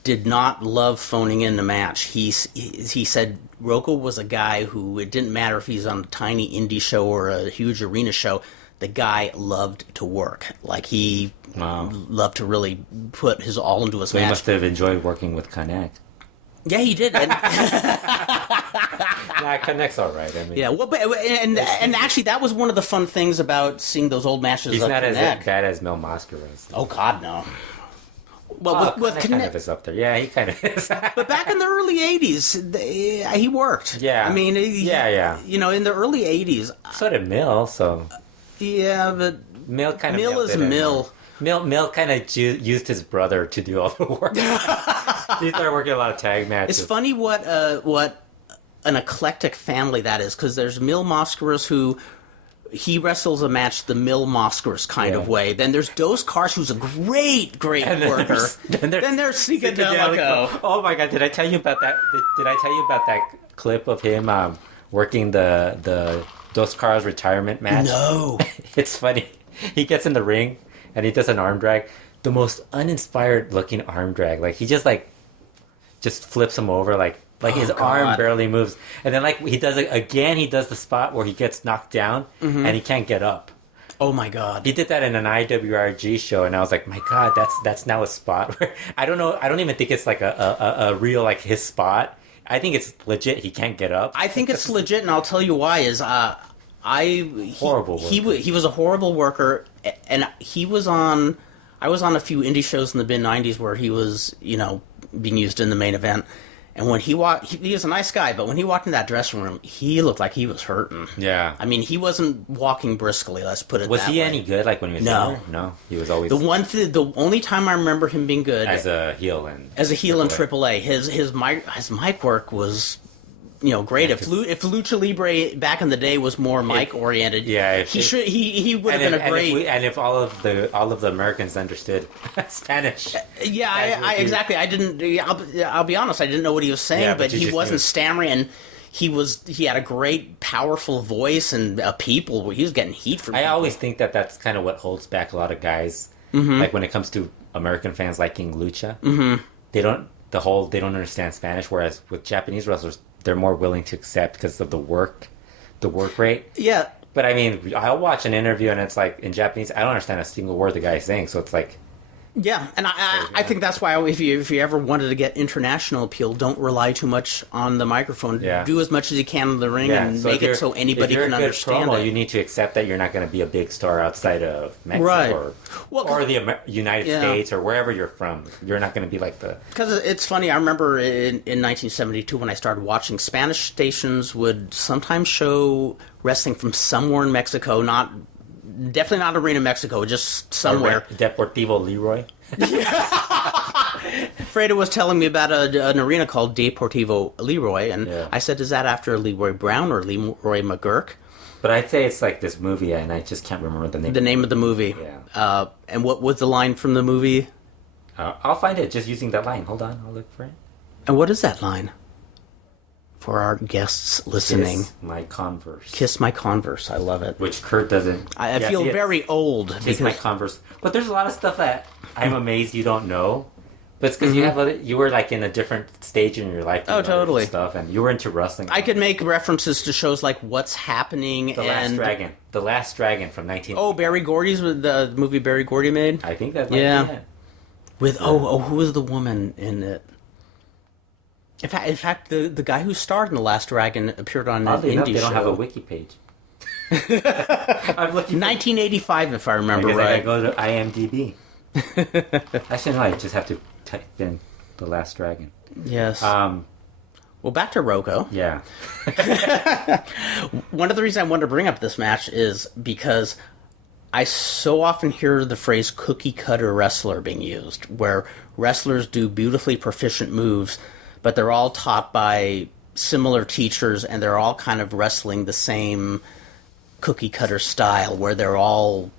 did not love phoning in the match. He said Rocco was a guy who, it didn't matter if he's on a tiny indie show or a huge arena show. The guy loved to work. Like, he loved to really put his all into his match. He must have enjoyed working with Canek. Yeah, he did. And Canek's all right. I mean, yeah, well, and actually, that was one of the fun things about seeing those old matches. He's of not Canek. as bad as Mil Mascaras. Oh, God, no. Well, with Canek, kind of is up there. Yeah, he kind of is. But back in the early '80s, he worked. Yeah, I mean, yeah. You know, in the early '80s. So did Mil. So. Yeah, but Mil kind of. Mil is Mil. Mil kind of used his brother to do all the work. He started working a lot of tag matches. It's funny what an eclectic family that is, because there's Mil Mascaras who he wrestles a match the Mil Mascaras kind of way. Then there's Dos Cars, who's a great worker. Then there's Psychedelico. Oh my God! Did I tell you about that? Did I tell you about that clip of him working the Dos Cars retirement match? No. It's funny. He gets in the ring and he does an arm drag. The most uninspired looking arm drag. Like, he just flips him over. Like his arm barely moves. And then he does it again. He does the spot where he gets knocked down and he can't get up. Oh my God. He did that in an IWRG show, and I was like, my God, that's now a spot where I don't know. I don't even think it's like a real, like, his spot. I think it's legit. He can't get up. I think it's legit, and I'll tell you why. Horrible worker. He was a horrible worker, and I was on a few indie shows in the mid '90s where he was, being used in the main event. And when he walked, he was a nice guy, but when he walked in that dressing room, he looked like he was hurting. Yeah. I mean, he wasn't walking briskly, let's put it that way. Was he any good, like, when he was younger? No. He was always... The only time I remember him being good... As a heel in AAA. His mic work was... great. Yeah, if Lucha Libre back in the day was more mic oriented, he would have been a great. And if all of the Americans understood Spanish, exactly. I didn't. I'll be honest. I didn't know what he was saying, but he wasn't stammering, and he had a great, powerful voice and people. He was getting heat from. I always think that's kind of what holds back a lot of guys. Mm-hmm. Like, when it comes to American fans liking lucha, they don't understand Spanish. Whereas with Japanese wrestlers, they're more willing to accept because of the work rate. Yeah. But I mean, I'll watch an interview and it's like, in Japanese, I don't understand a single word the guy is saying. So it's like... Yeah, and I think that's why if you ever wanted to get international appeal, don't rely too much on the microphone. Yeah. Do as much as you can in the ring and make it so anybody can understand promo, it. You need to accept that you're not going to be a big star outside of Mexico or the United States or wherever you're from. You're not going to be like the... Because it's funny, I remember in 1972 when I started watching, Spanish stations would sometimes show wrestling from somewhere in Mexico, definitely not Arena Mexico, just somewhere. Deportivo Leroy. Fredo was telling me about an arena called Deportivo Leroy, and I said, is that after Leroy Brown or Leroy McGurk? But I'd say it's like this movie, and I just can't remember the name. The name of the movie. Yeah. And what was the line from the movie? I'll find it just using that line. Hold on, I'll look for it. And what is that line? For our guests listening. Kiss my Converse. Kiss my Converse. I love it. Which Kurt doesn't... I feel very old. Kiss my Converse. But there's a lot of stuff that I'm amazed you don't know. But it's because you were like in a different stage in your life. Oh, totally. Stuff, and you were into wrestling. I could make references to shows like What's Happening The Last Dragon from 19. Oh, Barry Gordy's with the movie Barry Gordy made. I think that might be it. With who was the woman in it? In fact, the guy who starred in The Last Dragon appeared on an indie enough, they show. don't have a wiki page. I'm looking 1985, if I remember right. I go to IMDb. Actually, no, I just have to type in The Last Dragon. Yes. Well, back to Rocco. Yeah. One of the reasons I wanted to bring up this match is because I so often hear the phrase cookie cutter wrestler being used, where wrestlers do beautifully proficient moves, but they're all taught by similar teachers, and they're all kind of wrestling the same cookie cutter style, where they're all,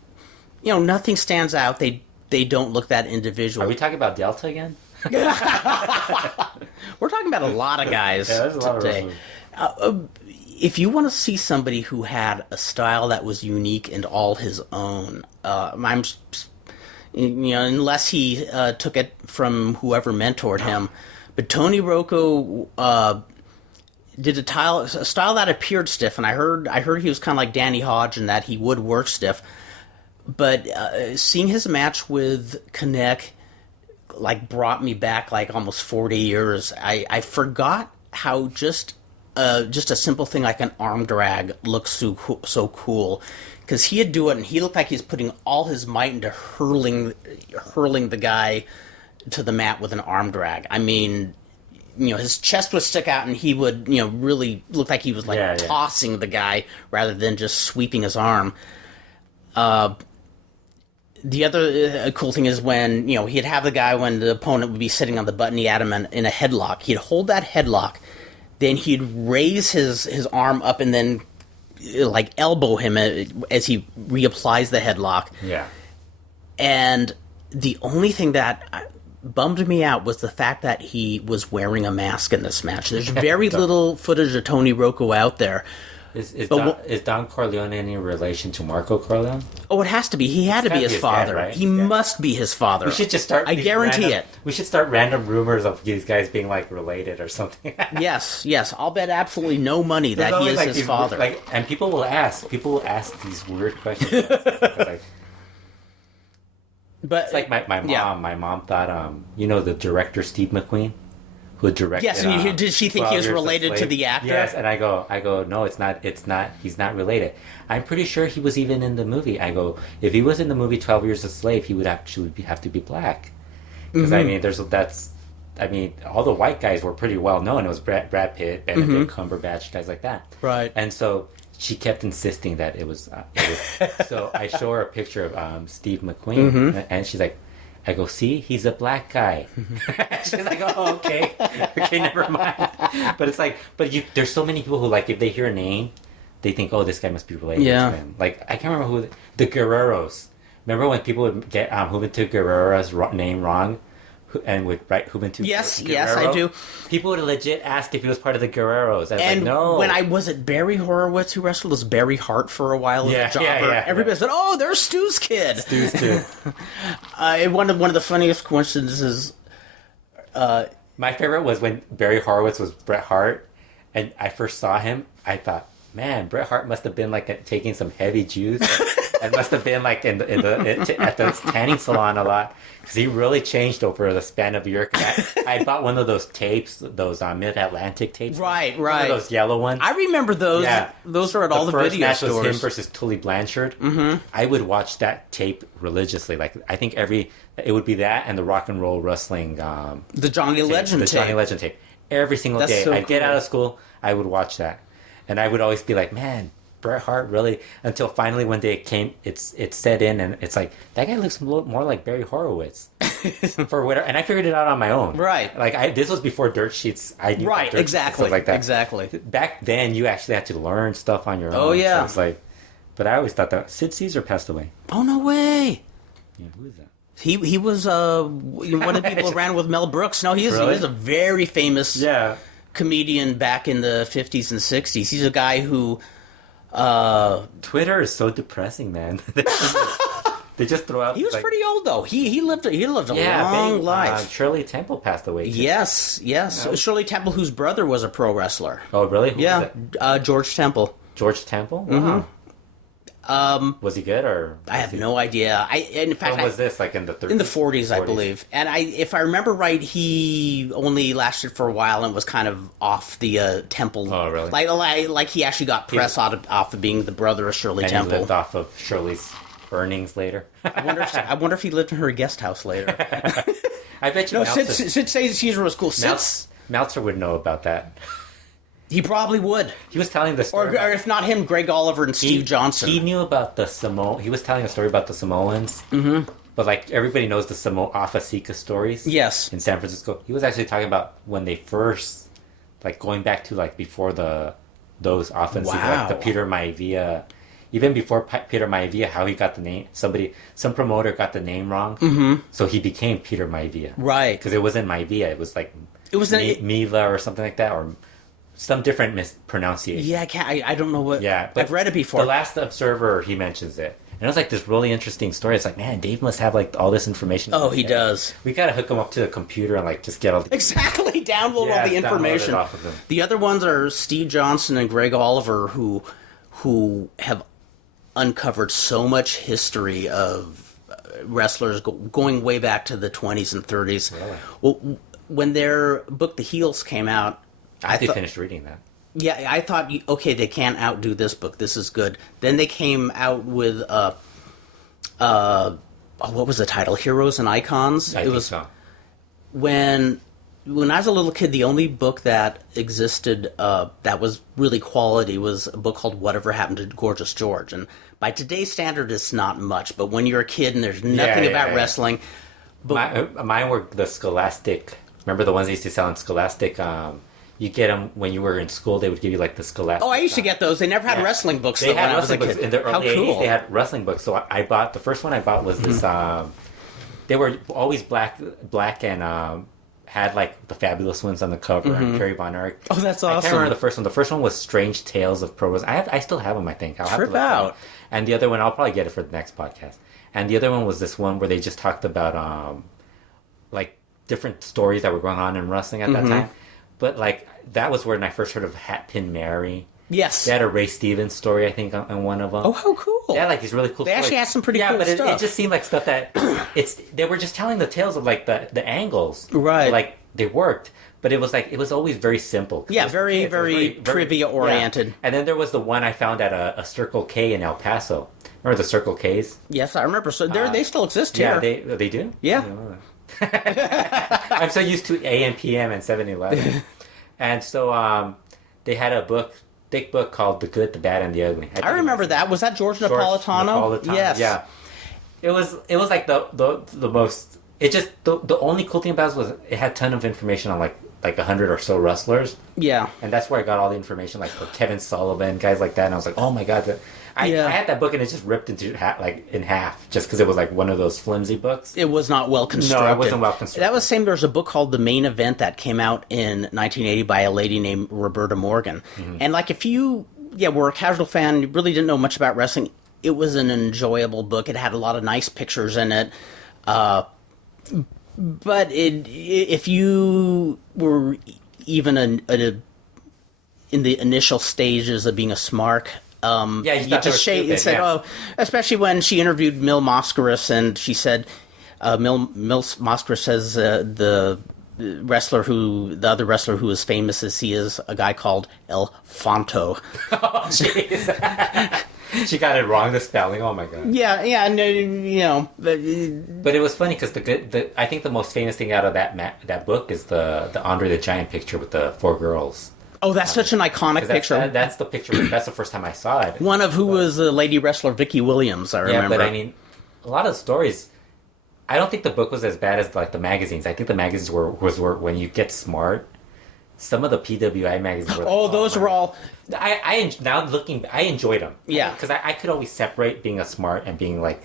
nothing stands out. They don't look that individual. Are we talking about Delta again? We're talking about a lot of guys there's a lot today. Of If you want to see somebody who had a style that was unique and all his own, unless he took it from whoever mentored him, but Tony Rocco did a style that appeared stiff, and I heard he was kind of like Danny Hodge in that he would work stiff. But seeing his match with Canek brought me back almost 40 years. I forgot how just a simple thing like an arm drag looks so cool, because he'd do it and he looked like he's putting all his might into hurling the guy to the mat with an arm drag. I mean, his chest would stick out and he would really look like he was tossing the guy rather than just sweeping his arm. The other cool thing is when, he'd have the guy when the opponent would be sitting on the button, he had him in a headlock. He'd hold that headlock, then he'd raise his arm up and then, elbow him as he reapplies the headlock. Yeah. And the only thing that bummed me out was the fact that he was wearing a mask in this match. There's very little footage of Tony Rocco out there. Is Don Corleone any relation to Marco Corleone? Oh, it has to be. He had to be his father. Dad, right? He must be his father. We should just start. I guarantee it. We should start random rumors of these guys being related or something. Yes. I'll bet absolutely no money that he is his father. And people will ask these weird questions. But it's like my mom. Yeah. My mom thought, the director Steve McQueen, who directed. Yes, and did she think he was related to the actor? Yes, and I go, no, it's not. He's not related. I'm pretty sure he was even in the movie. I go, if he was in the movie 12 Years a Slave, he would actually have to be black. Because all the white guys were pretty well known. It was Brad Pitt, Benedict Cumberbatch, guys like that. Right. And so she kept insisting that it was. So I show her a picture of Steve McQueen, and she's like, I go, see, he's a black guy. She's like, oh, okay. Okay, never mind. But it's there's so many people who, if they hear a name, they think, oh, this guy must be related to him. I can't remember who, the Guerreros. Remember when people would get Juventud Guerrero's name wrong? And would write Juventud Yes, Guerrero? yes, I do. People would legit ask if he was part of the Guerreros. I was and no. When was it Barry Horowitz who wrestled as Barry Hart for a while as a jobber? Everybody said, oh, there's Stu's kid. Stu's kid. One of the funniest coincidences. My favorite was when Barry Horowitz was Bret Hart, and I first saw him, I thought, man, Bret Hart must have been taking some heavy juice. And must have been at the tanning salon a lot, because he really changed over the span of a year. I bought one of those tapes, those Mid-Atlantic tapes. Right. Those yellow ones. I remember those. Yeah. Those are at all the video stores. The first match was him versus Tully Blanchard. Mm-hmm. I would watch that tape religiously. I think it would be that and the Rock and Roll Wrestling. The Johnny Legend tape. The Johnny Legend tape. Every single day. I'd get out of school, I would watch that. And I would always be like, man, Bret Hart really, until finally one day it set in, and it's like, that guy looks more like Barry Horowitz for whatever, and I figured it out on my own. Right. This was before dirt sheets. I knew right. Dirt exactly. Sheets, like that. Exactly. Back then, you actually had to learn stuff on your own. Oh yeah. So it's but I always thought that Sid Caesar passed away. Oh no way. Yeah, who is that? He was one of the people who ran with Mel Brooks. No, he is a very famous comedian back in the 50s and 60s. He's a guy who. Twitter is so depressing, man. They just throw out. He was pretty old though. He lived a long life. Shirley Temple passed away too. Yes. Shirley Temple, whose brother was a pro wrestler. Oh, really? Who was it? George Temple. George Temple? Wow. Was he good or? I have no idea. In fact, when was this? Like in the 30s? In the 40s, I believe. And if I remember right, he only lasted for a while and was kind of off the Temple. Oh, really? Like he actually got press off of being the brother of Shirley Temple. And he lived off of Shirley's earnings later. I wonder if he lived in her guest house later. I bet you. No, Sid Caesar was cool. Meltzer would know about that. He probably would. He was telling the story. Or if not him, Greg Oliver and Steve Johnson. He knew about the He was telling a story about the Samoans. Mm-hmm. But like everybody knows the Alpha Sika stories. Yes. In San Francisco, he was actually talking about when they first, like going back to like before those Alpha Sika, like the Peter Maivia. Even before Peter Maivia, how he got the name. Some promoter got the name wrong, so he became Peter Maivia. Right. Because it wasn't Maivia, it was like Mila or something like that, or some different mispronunciation. Yeah, I don't know what. Yeah, but I've read it before. The Last Observer, he mentions it, and it was like this really interesting story. It's like, man, Dave must have like all this information. Oh, he does. We gotta hook him up to the computer and like just get all the download all the information. Off of him. The other ones are Steve Johnson and Greg Oliver, who have uncovered so much history of wrestlers going way back to the 20s and 30s. Really? Well, when their book The Heels came out, I finished reading that. Yeah, I thought, okay, they can't outdo this book. This is good. Then they came out with what was the title? Heroes and Icons. I think so. When I was a little kid, the only book that existed that was really quality was a book called Whatever Happened to Gorgeous George. And by today's standard, it's not much. But when you're a kid and there's nothing about wrestling... But mine were the Scholastic... Remember the ones they used to sell in Scholastic? You get them when you were in school. They would give you like the Scholastic. Oh, I used to get those. They never had wrestling books. They had wrestling books in the early 80s. They had wrestling books. So I bought... The first one I bought was this... they were always black and... had like the Fabulous Ones on the cover and Kerry Von Erich. Oh, that's awesome. I can't remember the first one. The first one was Strange Tales of Pro Wrestling. I still have them, I think. I'll have to look out. And the other one, I'll probably get it for the next podcast. And the other one was this one where they just talked about like different stories that were going on in wrestling at that time. But like that was when I first heard of Hat Pin Mary. Yes. They had a Ray Stevens story, I think, on one of them. Oh, how cool. Yeah, like these really cool They stories. actually had some pretty cool stuff. Yeah, but it just seemed like stuff that... They were just telling the tales of like the angles. Right. Like they worked. But it was always very simple. Yeah, very trivia oriented. Yeah. And then there was the one I found at a Circle K in El Paso. Remember the Circle Ks? Yes, I remember. So they still exist here. Yeah, they do? Yeah. I'm so used to AM, PM, and 7-Eleven. And so they had a thick book called The Good, the Bad, and the Ugly. I remember that. Was that George Napolitano? Yes. Yeah. It was like the most... It just... The only cool thing about it was it had a ton of information on like 100 or so wrestlers. Yeah. And that's where I got all the information, like for Kevin Sullivan, guys like that. And I was like, oh my God. I had that book and it just ripped in half just because it was like one of those flimsy books. It was not well constructed. No, it wasn't well constructed. That was the same. There was a book called The Main Event that came out in 1980 by a lady named Roberta Morgan. And like if you were a casual fan, you really didn't know much about wrestling, it was an enjoyable book. It had a lot of nice pictures in it. But if you were even in the initial stages of being a smark, you just shade and said, "Oh," especially when she interviewed Mil Mascaras, and she said, "Mil Mascaras says the other wrestler who is famous as he is a guy called El Fanto." Oh, jeez. She got it wrong, the spelling. Oh my God. Yeah, no, you know. But it was funny because I think the most famous thing out of that book is the Andre the Giant picture with the 4 girls. Oh, that's such an iconic picture. That's the picture. That's the first time I saw it. One of who was the lady wrestler Vicky Williams. I remember. Yeah, but I mean, a lot of stories. I don't think the book was as bad as like the magazines. I think the magazines were when you get smart. Some of the PWI magazines were... those were all... Now looking... I enjoyed them. Yeah. Because I could always separate being a smart and being like...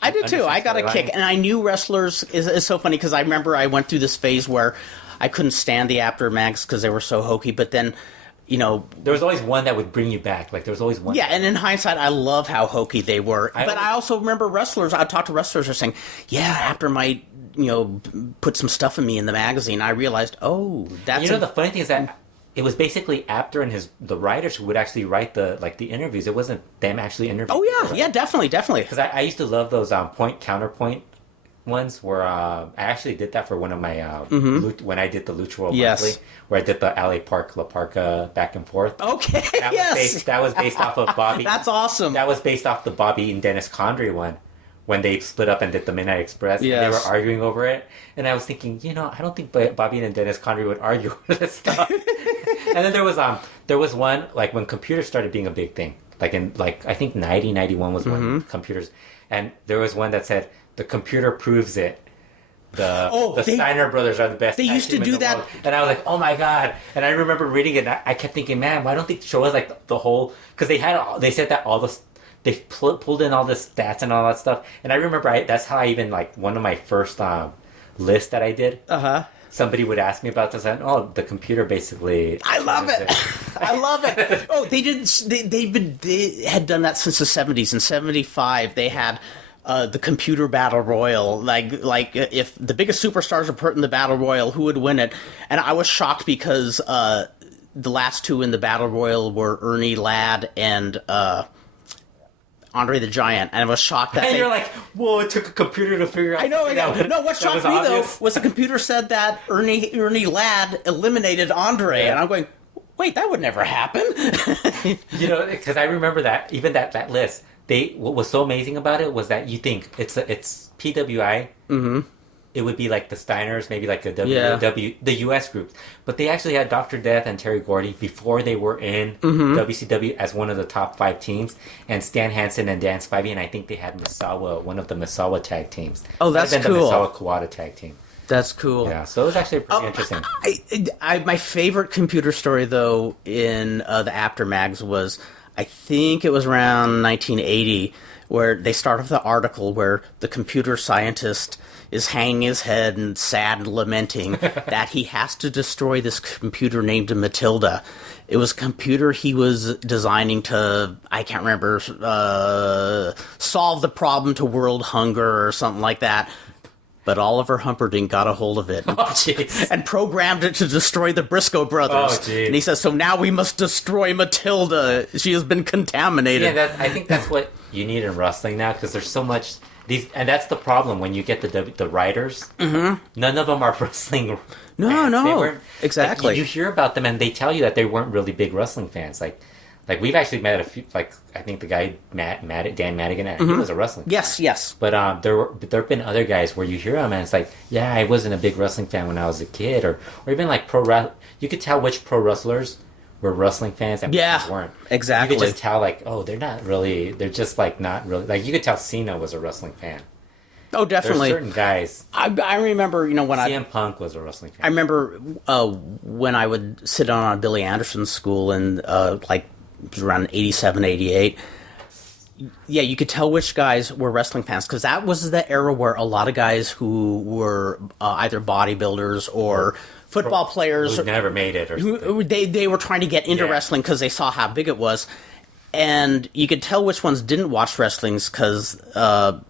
I did too. I got a kick. And I knew wrestlers... It's so funny because I remember I went through this phase where I couldn't stand the After mags because they were so hokey. But then, there was always one that would bring you back. Like there was always one. Yeah, and in hindsight, I love how hokey they were. But I also remember wrestlers. I talked to wrestlers who were saying, "Yeah, after my put some stuff in me in the magazine, I realized, oh, that's." The funny thing is that it was basically Apter and the writers who would actually write the interviews. It wasn't them actually interviewing. Oh yeah, yeah, definitely. Because I used to love those point counterpoint ones where I actually did that for one of my when I did the LuchaWorld Monthly, where I did the LA Park La Parka back and forth. Okay, that was based off of Bobby. That's awesome. That was based off the Bobby and Dennis Condrey one when they split up and did the Midnight Express. Yes. And they were arguing over it, and I was thinking, I don't think Bobby and Dennis Condrey would argue over this stuff. And then there was one like when computers started being a big thing, like in I think 91 was when computers, and there was one that said, "The computer proves it. The Steiner brothers are the best." They used to do that, world. And I was like, "Oh my god!" And I remember reading it. And I kept thinking, "Man, why don't they show us like the whole?" Because they said that they pulled in all the stats and all that stuff. And I remember that's how I even one of my first lists that I did. Somebody would ask me about this, and the computer basically. I love it. I love it. Oh, they did. They had done that since the 70s. In 75, they had. The computer battle royal, like if the biggest superstars were put in the battle royal, who would win it? And I was shocked because the last two in the battle royal were Ernie Ladd and Andre the Giant, and I was shocked that. And you're like, "Whoa! It took a computer to figure out." I know. No, what shocked me though was the computer said that Ernie Ladd eliminated Andre, and I'm going, "Wait, that would never happen." Because I remember that even that list. What was so amazing about it was that you think it's PWI. Mm-hmm. It would be like the Steiners, maybe like the the US groups, but they actually had Dr. Death and Terry Gordy before they were in WCW as one of the top 5 teams, and Stan Hansen and Dan Spivey, and I think they had Misawa, one of the Misawa tag teams. Oh, that's cool. The Misawa Kawada tag team. That's cool. Yeah, so it was actually pretty interesting. My favorite computer story though in the Apter mags was. I think it was around 1980 where they start off the article where the computer scientist is hanging his head and sad and lamenting that he has to destroy this computer named Matilda. It was a computer he was designing to, I can't remember, solve the problem to world hunger or something like that. But Oliver Humperdinck got a hold of it and programmed it to destroy the Briscoe brothers. Oh, and he says, so now we must destroy Matilda. She has been contaminated. Yeah, I think that's what you need in wrestling now, because there's so much... and that's the problem when you get the writers. Mm-hmm. None of them are wrestling fans. No, exactly. You hear about them and they tell you that they weren't really big wrestling fans. Like we've actually met a few. Like I think the guy Dan Madigan, he was a wrestling fan. Yes. But there have been other guys where you hear them and it's like, yeah, I wasn't a big wrestling fan when I was a kid, or even like you could tell which pro wrestlers were wrestling fans and which weren't. Exactly. You could just tell like, oh, they're not really. They're just like not really. Like you could tell Cena was a wrestling fan. Oh, definitely. There's certain guys. I remember, when CM Punk was a wrestling fan. I remember when I would sit down on Billy Anderson's school and it was around 87, 88. Yeah, you could tell which guys were wrestling fans, because that was the era where a lot of guys who were either bodybuilders or football players who never made it, or they were trying to get into wrestling because they saw how big it was, and you could tell which ones didn't watch wrestling because the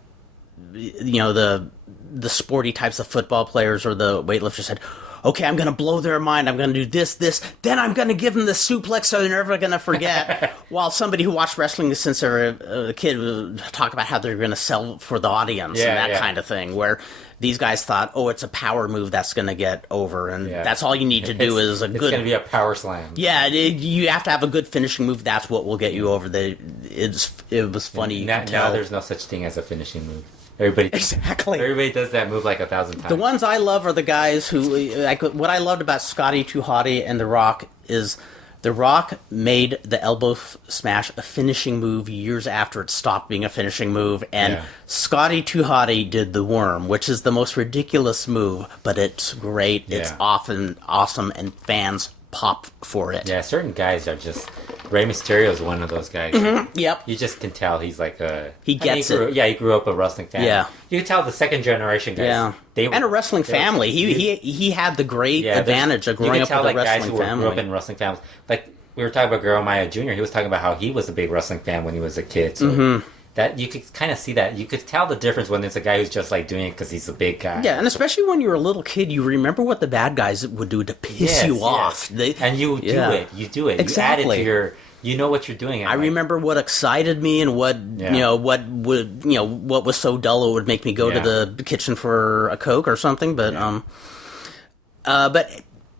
sporty types of football players or the weightlifters said, okay, I'm going to blow their mind. I'm going to do this, then I'm going to give them the suplex so they're never going to forget. While somebody who watched wrestling since they were a kid would talk about how they're going to sell for the audience and that kind of thing, where these guys thought, oh, it's a power move that's going to get over, and that's all you need to do is It's going to be a power slam. Yeah, you have to have a good finishing move. That's what will get you over. It was funny. Now there's no such thing as a finishing move. Everybody does that move like 1,000 times. The ones I love are the guys who, what I loved about Scotty 2 Hotty and The Rock is The Rock made the elbow smash a finishing move years after it stopped being a finishing move, and Scotty 2 Hotty did the worm, which is the most ridiculous move, but it's great. It's often awesome, and fans pop for it. Yeah, certain guys are just... Rey Mysterio is one of those guys. Mm-hmm. Yep. You just can tell he's like a... He gets it. Yeah, he grew up a wrestling fan. Yeah. You can tell the second generation guys. Yeah. And a wrestling family. He had the great advantage of growing up with a wrestling family. You can tell like guys who grew up in wrestling families. Like, we were talking about Jeremiah Jr. He was talking about how he was a big wrestling fan when he was a kid. So that you could kind of see that. You could tell the difference when it's a guy who's just like doing it because he's a big guy. Yeah, and especially when you're a little kid, you remember what the bad guys would do to piss you off. And you do it. You do it. Exactly. You add it to your... You know what you're doing. I remember what excited me and what what was so dull it would make me go to the kitchen for a Coke or something. But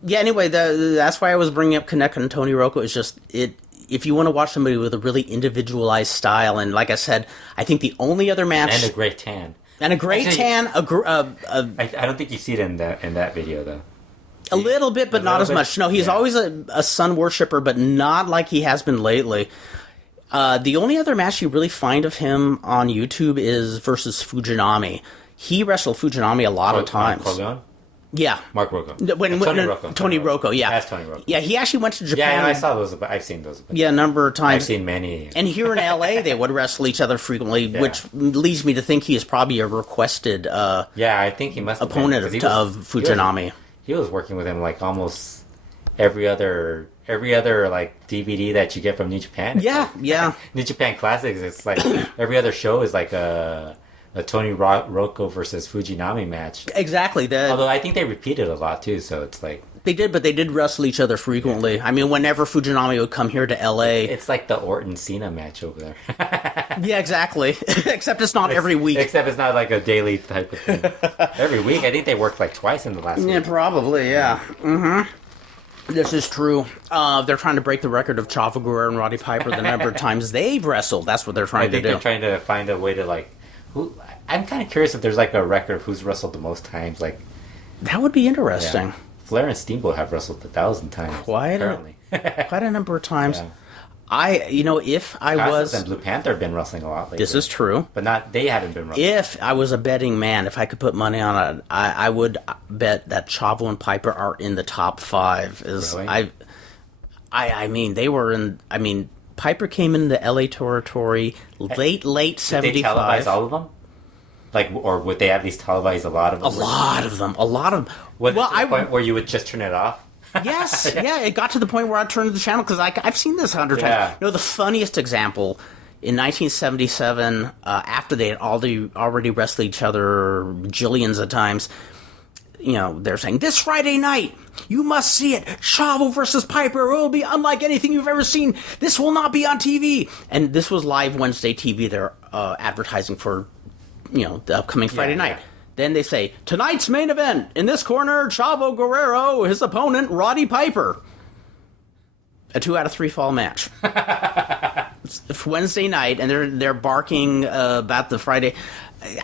anyway, that's why I was bringing up Canek and Tony Rocco. It's just if you want to watch somebody with a really individualized style, and like I said, I think the only other match and a great tan. And a great tan. I don't think you see it in that video though. A little bit, but not as much. No, he's always a sun worshiper, but not like he has been lately. The only other match you really find of him on YouTube is versus Fujinami. He wrestled Fujinami a lot of times. Corleone? Yeah. Mark Rocco. Tony Rocco, yeah. That's Tony Rocco. Yeah, he actually went to Japan. Yeah, I saw those. I've seen those. Yeah, a number of times. I've seen many. And here in LA, they would wrestle each other frequently, which leads me to think he is probably a requested I think he must opponent of Fujinami. He was working with him like almost every other like DVD that you get from New Japan. Yeah. New Japan Classics. It's like every other show is like a Tony Rocco versus Fujinami match. Exactly. Although I think they repeated a lot too, so it's like they did wrestle each other frequently. Yeah. I mean, whenever Fujinami would come here to LA, it's like the Orton Cena match over there. Yeah, exactly. Except it's not every week. Except it's not like a daily type of thing. Every week, I think they worked like twice in the last week. Yeah, probably. Yeah. Mm-hmm. This is true. They're trying to break the record of Chavo Guerrero and Roddy Piper the number of times they've wrestled. That's what they're trying to do. They're trying to find a way to like. I'm kind of curious if there's like a record of who's wrestled the most times. Like that would be interesting. Yeah. Flair and Steamboat have wrestled 1,000 times. Quite a number of times. Yeah. If I was... and Blue Panther have been wrestling a lot lately. This is true. But they haven't been wrestling. If I was a betting man, if I could put money on it, I would bet that Chavo and Piper are in the top 5. Really? I mean, they were in... I mean, Piper came into LA territory late 75. Did they televise all of them? Or would they at least televise a lot of them? A lot of them. Was it to the point where you would just turn it off? Yes, it got to the point where I turned the channel because I've seen this 100 times. The funniest example, in 1977, after they had already wrestled each other jillions of times, they're saying, this Friday night, you must see it. Chavo versus Piper. It will be unlike anything you've ever seen. This will not be on TV. And this was live Wednesday TV. They're advertising for, the upcoming Friday night. Yeah. Then they say, tonight's main event. In this corner, Chavo Guerrero, his opponent, Roddy Piper. A 2 out of 3 fall match. It's Wednesday night, and they're barking about the Friday.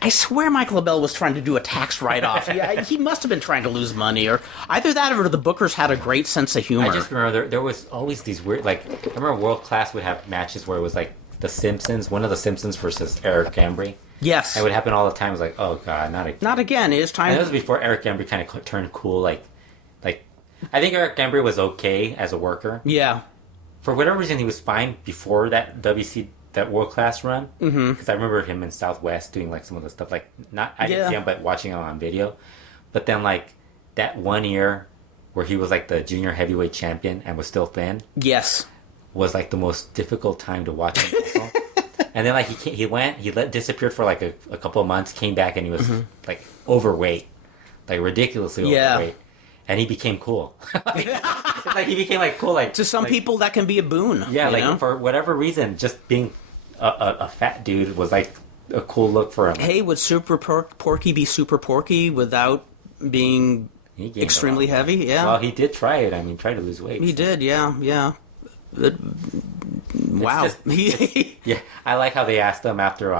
I swear Mike LaBelle was trying to do a tax write-off. He must have been trying to lose money, or either that or the bookers had a great sense of humor. I just remember there was always these weird, I remember World Class would have matches where it was like The Simpsons, one of The Simpsons versus Eric Embry. Yes. It would happen all the time. It was like, oh god, not again. Not again. It is time. And it was before Eric Embry kind of turned cool. Like, I think Eric Embry was okay as a worker. Yeah. For whatever reason, he was fine before that that World Class run. Because I remember him in Southwest doing some of the stuff. I didn't see him, but watching him on video. But then that 1 year where he was the junior heavyweight champion and was still thin. Yes. Was the most difficult time to watch him wrestle. And then he disappeared for a couple of months, came back, and he was overweight, ridiculously overweight, and he became cool. He became cool. To some people, that can be a boon. Yeah, for whatever reason, just being a fat dude was a cool look for him. Hey, would Super Porky be Super Porky without being extremely heavy? Yeah. Well, he did try it. I mean, try to lose weight. He did. Yeah. Wow. Yeah, I like how they asked him after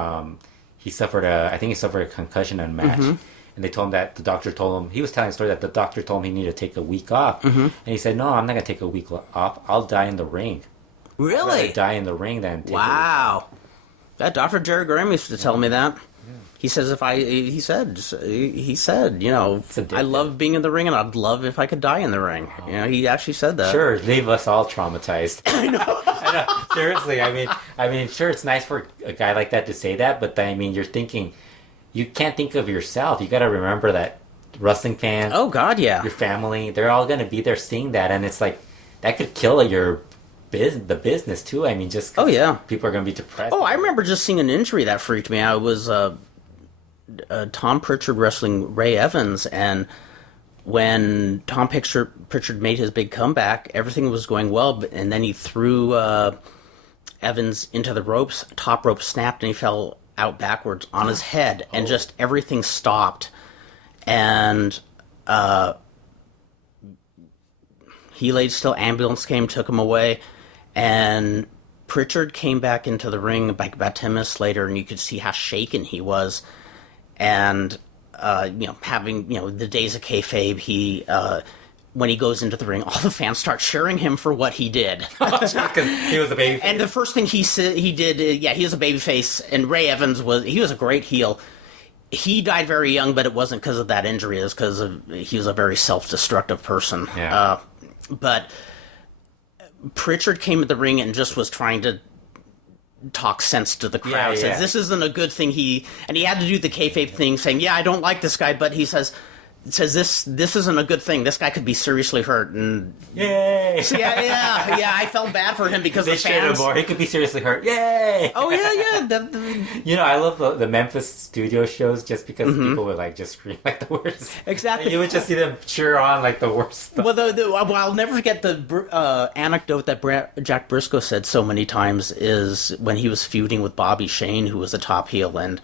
he suffered a concussion in a match, and they told him that the doctor told him, he was telling a story that the doctor told him he needed to take a week off, and he said, no, I'm not going to take a week off, I'll die in the ring. Really? I'd rather die in the ring than take a week off. That Dr. Jerry Graham used to tell me that. He says he said, you know, I love being in the ring and I'd love if I could die in the ring. You know, he actually said that. Sure, leave us all traumatized. I know. Seriously, I mean, sure, it's nice for a guy like that to say that, but I mean, you're thinking, you can't think of yourself. You got to remember that wrestling fans. Oh God, yeah. Your family, they're all going to be there seeing that, and it's like that could kill the business too. I mean, just people are going to be depressed. Oh, I remember just seeing an injury that freaked me out. It was Tom Pritchard wrestling Ray Evans, and when Tom Pritchard made his big comeback, everything was going well, and then he threw Evans into the ropes, top rope snapped, and he fell out backwards on his head, and just everything stopped. And he laid still, ambulance came, took him away, and Pritchard came back into the ring like about 10 minutes later, and you could see how shaken he was. And, you know, having, you know, the days of kayfabe, he, when he goes into the ring, all the fans start cheering him for what he did. Because he was a babyface. And the first thing he did, he was a babyface, and Ray Evans was a great heel. He died very young, but it wasn't because of that injury. It was because he was a very self-destructive person. Yeah. But Pritchard came to the ring and just was trying to talk sense to the crowd. Yeah. Says this isn't a good thing. He had to do the kayfabe thing, saying, "Yeah, I don't like this guy," but he says this isn't a good thing. This guy could be seriously hurt. And yay! So yeah. I felt bad for him because they the fans. More. He could be seriously hurt. Yay! Oh yeah. You know, I love the Memphis studio shows just because people would like just scream like the worst. Exactly. And you would just see them cheer on like the worst stuff. Well, I'll never forget the anecdote that Jack Briscoe said so many times is when he was feuding with Bobby Shane, who was a top heel, and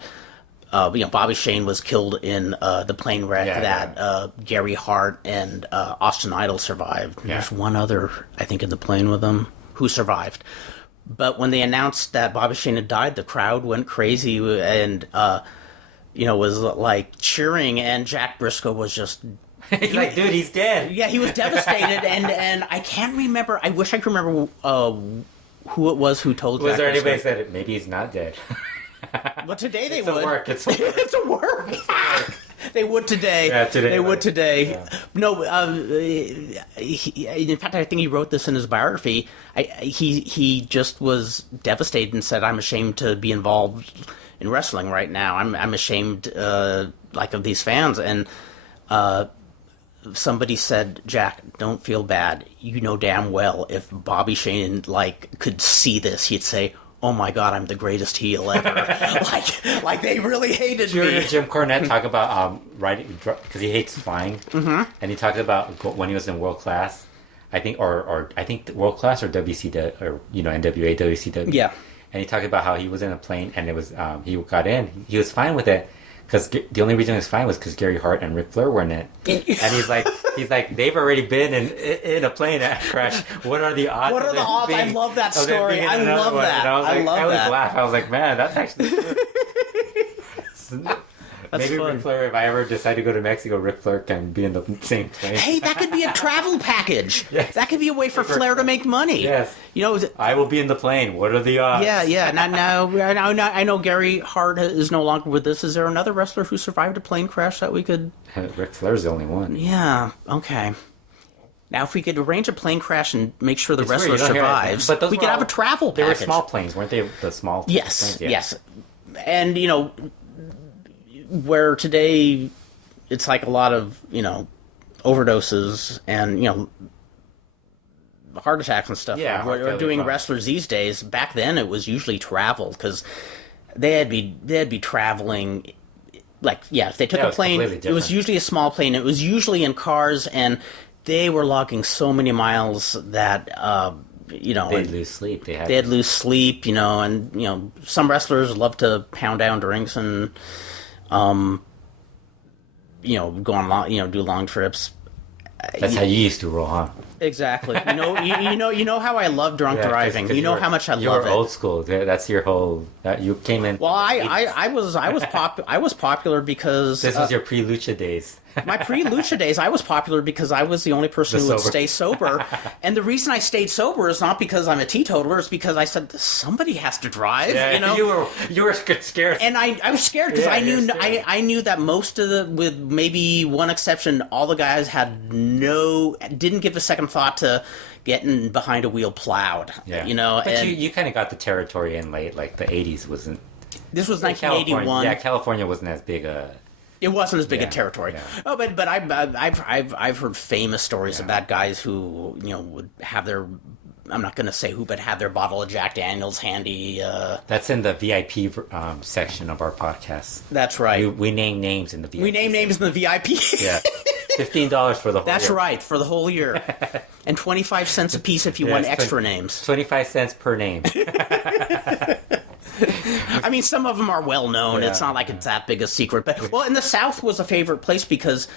Bobby Shane was killed in the plane wreck that Gary Hart and Austin Idol survived. Yeah. There's one other, I think, in the plane with them who survived. But when they announced that Bobby Shane had died, the crowd went crazy and, was like cheering, and Jack Briscoe was just... He's like, dude, he's dead. Yeah, he was devastated, and I can't remember... I wish I could remember who it was who told Jack Was there Briscoe. anybody said maybe he's not dead? Well, today they it's would. A work. It's a work. They would today. Yeah, today. They would today. Yeah. No, in fact, I think he wrote this in his biography. He just was devastated and said, "I'm ashamed to be involved in wrestling right now. I'm ashamed, of these fans." And somebody said, "Jack, don't feel bad. You know damn well if Bobby Shane could see this, he'd say, 'Oh my God, I'm the greatest heel ever.'" like they really hated me. Jim Cornette talked about riding because he hates flying, and he talked about when he was in World Class, I think, or I think World Class or WCW or NWA WCW. Yeah, and he talked about how he was in a plane and it was he got in, he was fine with it. Because the only reason it was fine was because Gary Hart and Ric Flair were in it, and he's like, they've already been in a plane crash. What are the odds? What are the odds? I love that story. I love that. I always laugh. I was like, man, that's actually true. Maybe fun. Ric Flair, if I ever decide to go to Mexico, Ric Flair can be in the same plane. Hey, that could be a travel package. Yes. That could be a way for Flair to make money. Yes. I will be in the plane. What are the odds? Yeah. Now, I know Gary Hart is no longer with us. Is there another wrestler who survived a plane crash that we could... Ric Flair's the only one. Yeah, okay. Now, if we could arrange a plane crash and make sure the wrestler survives, but we could have a travel package. They were small planes, weren't they? The small planes? Yes. And, where today it's like a lot of, overdoses and, heart attacks and stuff. Yeah, we're doing wrestlers these days. Back then, it was usually travel because they'd be traveling. If they took a plane, it was usually a small plane. It was usually in cars, and they were logging so many miles that they'd lose sleep. They'd lose sleep, and some wrestlers love to pound down drinks and go on long, do long trips. That's how you used to roll, huh? Exactly. You know how I love drunk driving. You know how much I love it. You're old school. That's your whole. You came in. Well, I was popular because this was your pre-lucha days. My pre-lucha days, I was popular because I was the only person who would stay sober. And the reason I stayed sober is not because I'm a teetotaler, it's because I said, somebody has to drive, you know? You were scared. And I was scared because I knew that most of with maybe one exception, all the guys didn't give a second thought to getting behind a wheel plowed, you know? But you kind of got the territory in late, like the 80s wasn't... This was 1981. California wasn't as big a... It wasn't as big a territory. Yeah. Oh, but I've heard famous stories about guys who would have their, I'm not going to say who, but have their bottle of Jack Daniels handy. That's in the VIP section of our podcast. That's right. We name names in the VIP. We name names in the VIP. Yeah, $15 for the whole year. That's right, for the whole year, and 25 cents a piece if you want extra names. 25 cents per name. I mean, some of them are well known. It's not like it's that big a secret. But and the South was a favorite place because,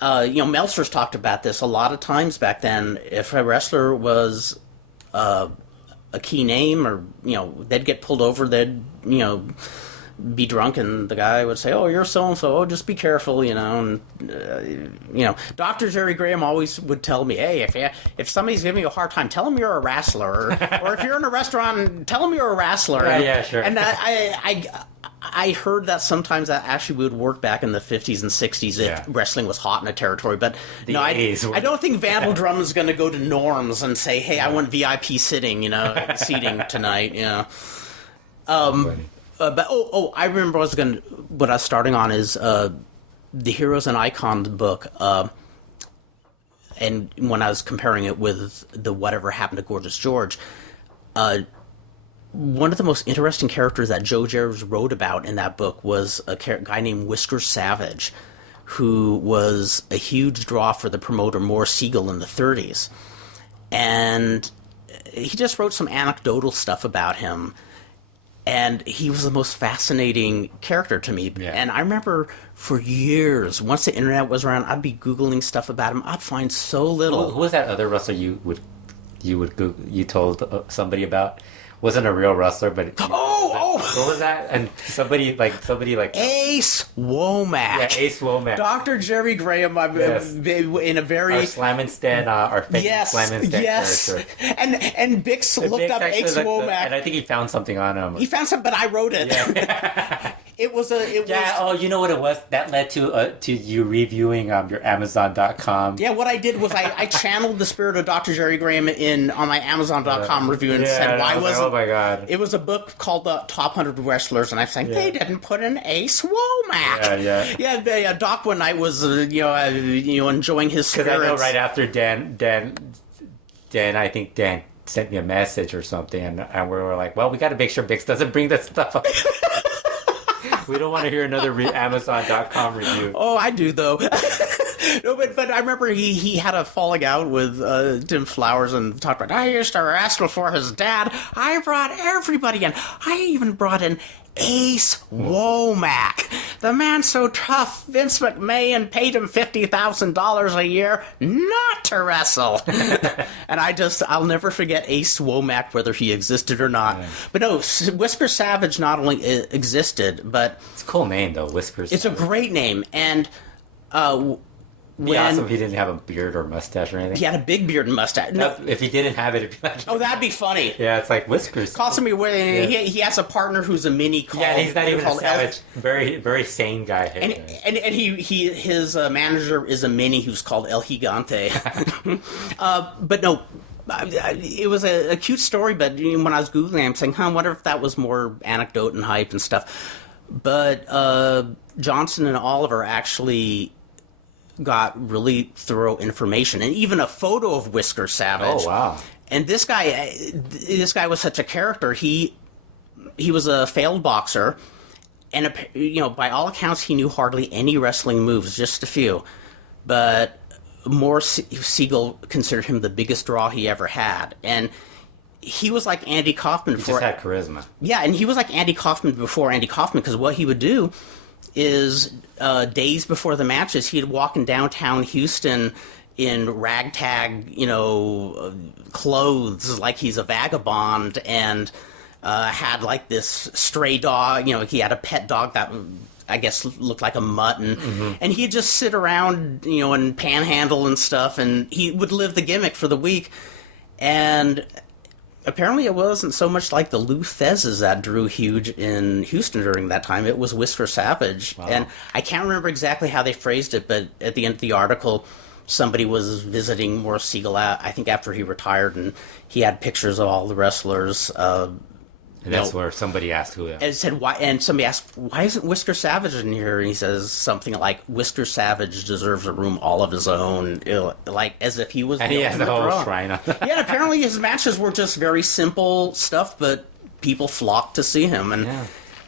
Meltzer's talked about this a lot of times back then. If a wrestler was a key name, or they'd get pulled over, they'd be drunk, and the guy would say, "Oh, you're so and so. Oh, just be careful," And Dr. Jerry Graham always would tell me, "Hey, if somebody's giving you a hard time, tell them you're a wrestler, or if you're in a restaurant, tell them you're a wrestler." Yeah, sure. And I heard that sometimes that actually would work back in the 50s and 60s if wrestling was hot in a territory. But I don't think Vandal Drummond's going to go to Norm's and say, "Hey, I want VIP seating tonight." But I remember what I was starting on is the Heroes and Icons book, and when I was comparing it with the Whatever Happened to Gorgeous George, one of the most interesting characters that Joe Jarrett wrote about in that book was a guy named Whiskers Savage, who was a huge draw for the promoter Morris Siegel in the 30s, and he just wrote some anecdotal stuff about him. And he was the most fascinating character to me. Yeah. And I remember for years, once the internet was around, I'd be Googling stuff about him. I'd find so little. Who was that other wrestler you told somebody about? Wasn't a real wrestler, but what was that? And somebody like Ace Womack. Yeah, Ace Womack. Dr. Jerry Graham, in a very our Slam and Stan, our fake Slam and Stan character. And Bix looked up Ace Womack, and I think he found something on him. He found something, but I wrote it. Yeah. It was. Oh, you know what it was? That led to you reviewing your Amazon.com. Yeah, what I did was I channeled the spirit of Dr. Jerry Graham on my Amazon.com review and said, why wasn't... Oh my God. It was a book called The Top 100 Wrestlers, and I'm saying, they didn't put in Ace Womack. Yeah, Doc one night was, enjoying his spirits. Because I know right after Dan, I think Dan sent me a message or something, and we were like, well, we got to make sure Bix doesn't bring this stuff up. We don't want to hear another Amazon.com review. Oh, I do, though. No, but I remember he had a falling out with Tim Flowers and talked about, I used to wrestle for his dad. I brought everybody in. I even brought in Ace Womack. The man so tough, Vince McMahon paid him $50,000 a year not to wrestle. And I'll never forget Ace Womack, whether he existed or not. Yeah. But no, Whisker Savage not only existed, but... It's a cool name, though, Whisker Savage. It's a great name, and... awesome if he didn't have a beard or mustache or anything. He had a big beard and mustache. No, if he didn't have it, it'd be like... Oh, that'd be funny. Yeah, it's like Whiskers. He has a partner who's a mini called... Yeah, he's not even a savage. Very, very sane guy. And his manager is a mini who's called El Gigante. But no... It was a cute story, but when I was Googling, I'm saying, I wonder if that was more anecdote and hype and stuff. But Johnson and Oliver actually got really thorough information, and even a photo of Whisker Savage. Oh, wow. And this guy was such a character. He was a failed boxer, and by all accounts, he knew hardly any wrestling moves, just a few. But Morris Siegel considered him the biggest draw he ever had, and he was like Andy Kaufman. He just had charisma. Yeah, and he was like Andy Kaufman before Andy Kaufman, because what he would do is days before the matches, he'd walk in downtown Houston in ragtag, clothes, like he's a vagabond, and had like this stray dog. He had a pet dog that I guess looked like a mutt, and he'd just sit around, and panhandle and stuff, and he would live the gimmick for the week. And apparently it wasn't so much like the Lou Theszes that drew huge in Houston during that time. It was Whisker Savage. Wow. And I can't remember exactly how they phrased it, but at the end of the article, somebody was visiting Morris Siegel, I think after he retired, and he had pictures of all the wrestlers. And that's where somebody asked who. And said why, and somebody asked, "Why isn't Whisker Savage in here?" And he says something like, "Whisker Savage deserves a room all of his own," like as if he was. And he has a whole shrine on that. Yeah, apparently his matches were just very simple stuff, but people flocked to see him,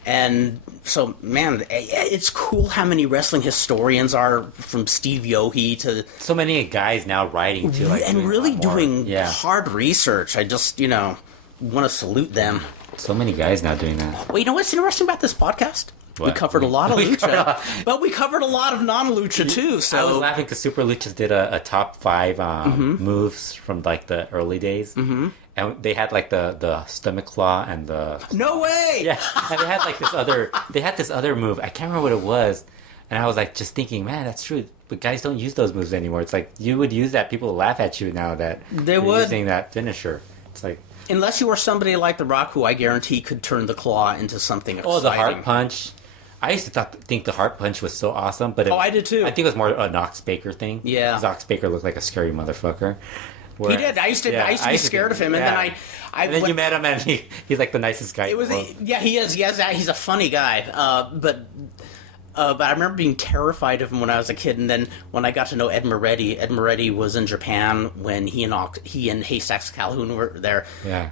and so man, it's cool how many wrestling historians are, from Steve Yohe to so many guys now writing too, and really doing hard research. I just want to salute them. So many guys now doing that. Well, you know what's interesting about this podcast? What? We covered a lot of lucha, but we covered a lot of non-lucha too. So I was laughing because Super Luchas did a top 5 moves from like the early days, and they had like the stomach claw and the no way. Yeah, and they had like this other. They had this other move. I can't remember what it was, and I was like just thinking, man, that's true. But guys don't use those moves anymore. It's like you would use that. People laugh at you now that you're using that finisher. It's like. Unless you were somebody like The Rock, who I guarantee could turn the claw into something exciting. Oh, the heart punch. I used to think the heart punch was so awesome, but I did too. I think it was more a Knox Baker thing. Yeah, because Knox Baker looked like a scary motherfucker. He did. I used to be scared of him, and then and then you met him, and he's like the nicest guy. It was he is. He's a funny guy, but I remember being terrified of him when I was a kid, and then when I got to know Ed Moretti was in Japan when he and Haystacks Calhoun were there. Yeah.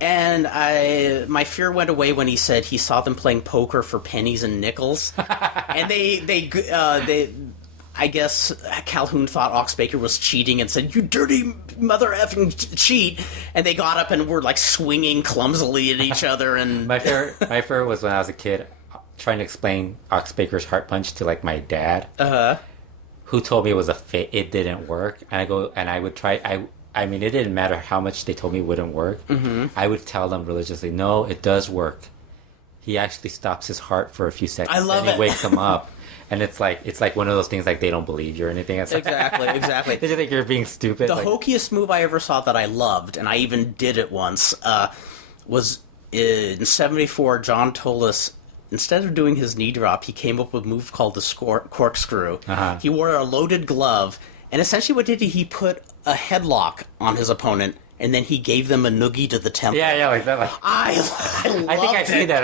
And my fear went away when he said he saw them playing poker for pennies and nickels, and they I guess Calhoun thought Ox Baker was cheating and said, "You dirty mother effing cheat," and they got up and were like swinging clumsily at each other. And my favorite was when I was a kid trying to explain Ox Baker's heart punch to like my dad, who told me it was it didn't work, and I would try. I mean, it didn't matter how much they told me it wouldn't work. I would tell them religiously, no, it does work. He actually stops his heart for a few seconds. I love and he wakes him up. And it's like one of those things like they don't believe you or anything. It's like, exactly. They just think you're being stupid. The hokiest move I ever saw that I loved, and I even did it once, was in '74, John Tolis, instead of doing his knee drop, he came up with a move called the corkscrew. He wore a loaded glove, and essentially what he put a headlock on his opponent, and then he gave them a noogie to the temple. Yeah, like that. Like, I loved I think I've seen that.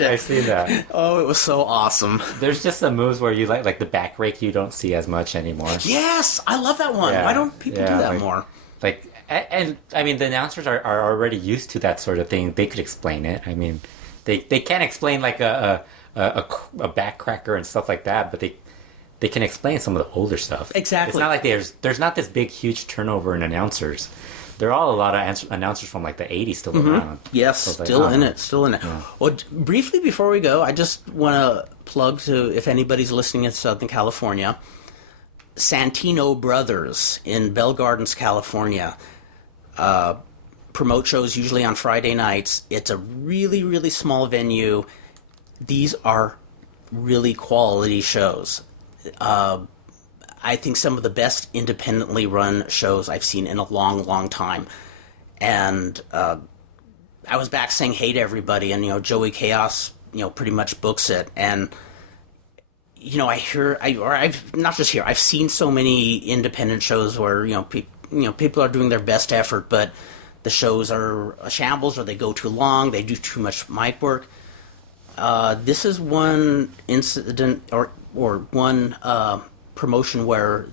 I've seen that. Oh, it was so awesome. There's just some moves where you like the back rake you don't see as much anymore. Yes, I love that one. Yeah, why don't people do that more? Like, and I mean, the announcers are already used to that sort of thing. They could explain it. I mean, they can't explain like a back cracker and stuff like that, but they can explain some of the older stuff. Exactly. It's not like there's not this big, huge turnover in announcers. There are all a lot of announcers from like the 80s still around. Yes, so still in it. Yeah. Well, briefly before we go, I just want to plug to, if anybody's listening in Southern California, SantinoBros in Bell Gardens, California. Promote shows usually on Friday nights. It's a really, really small venue. These are really quality shows. I think some of the best independently run shows I've seen in a long, long time. And I was back saying hey to everybody, and Joey Chaos pretty much books it. And I've seen so many independent shows where people are doing their best effort, but the shows are a shambles, or they go too long, they do too much mic work. This is one incident or one promotion where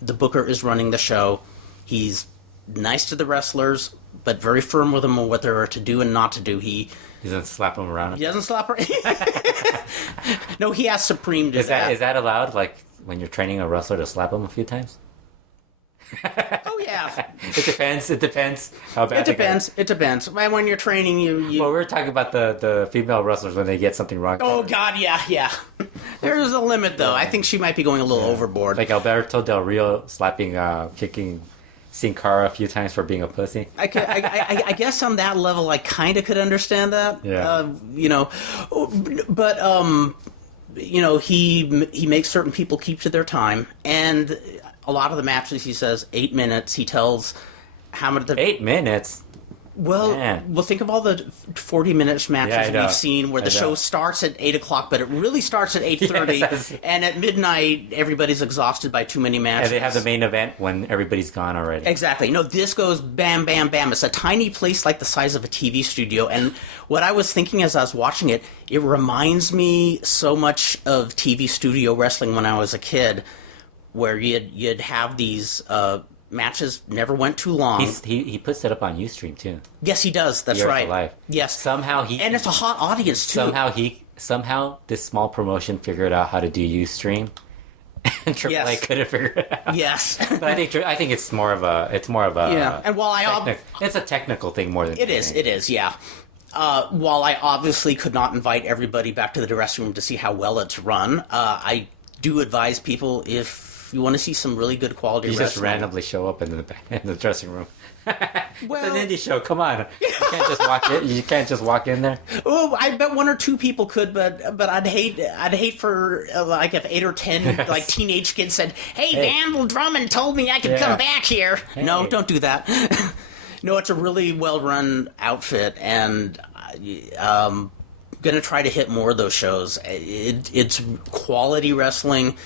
the booker is running the show. He's nice to the wrestlers, but very firm with them on what they're to do and not to do. He doesn't slap them around. He doesn't slap around. No, he has supreme. Is that allowed? Like when you're training a wrestler to slap him a few times? Oh yeah. It depends. It depends how bad. It depends. When you're training, you. Well, we were talking about the female wrestlers when they get something wrong. Oh God, yeah. There's a limit though. I think she might be going a little overboard. Like Alberto Del Rio slapping, kicking Sin Cara a few times for being a pussy. I guess on that level, I kind of could understand that. Yeah. But he makes certain people keep to their time, and a lot of the matches he says 8 minutes. He tells how many. 8 minutes. Well, Man. Think of all the 40-minute matches we've seen where the show starts at 8 o'clock, but it really starts at 8:30, Yes. and at midnight everybody's exhausted by too many matches. And they have the main event when everybody's gone already. Exactly. No, this goes bam, bam, bam. It's a tiny place like the size of a TV studio, and what I was thinking as I was watching it, it reminds me so much of TV studio wrestling when I was a kid, where you'd have these matches never went too long. He puts it up on Ustream too. Yes, he does. That's Years right. Alive. Yes. Somehow and it's a hot audience too. Somehow this small promotion figured out how to do Ustream, and AAA couldn't figure it out. Yes. But I think it's more of a yeah. And while it's a technical thing more than it is. Yeah. While I obviously could not invite everybody back to the dressing room to see how well it's run, I do advise people if you want to see some really good quality wrestling. Just randomly show up in the dressing room. Well, it's an indie show. Come on, you can't just walk in. You can't just walk in there. Oh, I bet 1 or 2 people could, but I'd hate for like if 8 or 10 like teenage kids said, "Hey, Vandal Drummond told me I could come back here." Hey. No, don't do that. No, it's a really well run outfit, and gonna try to hit more of those shows. It's quality wrestling.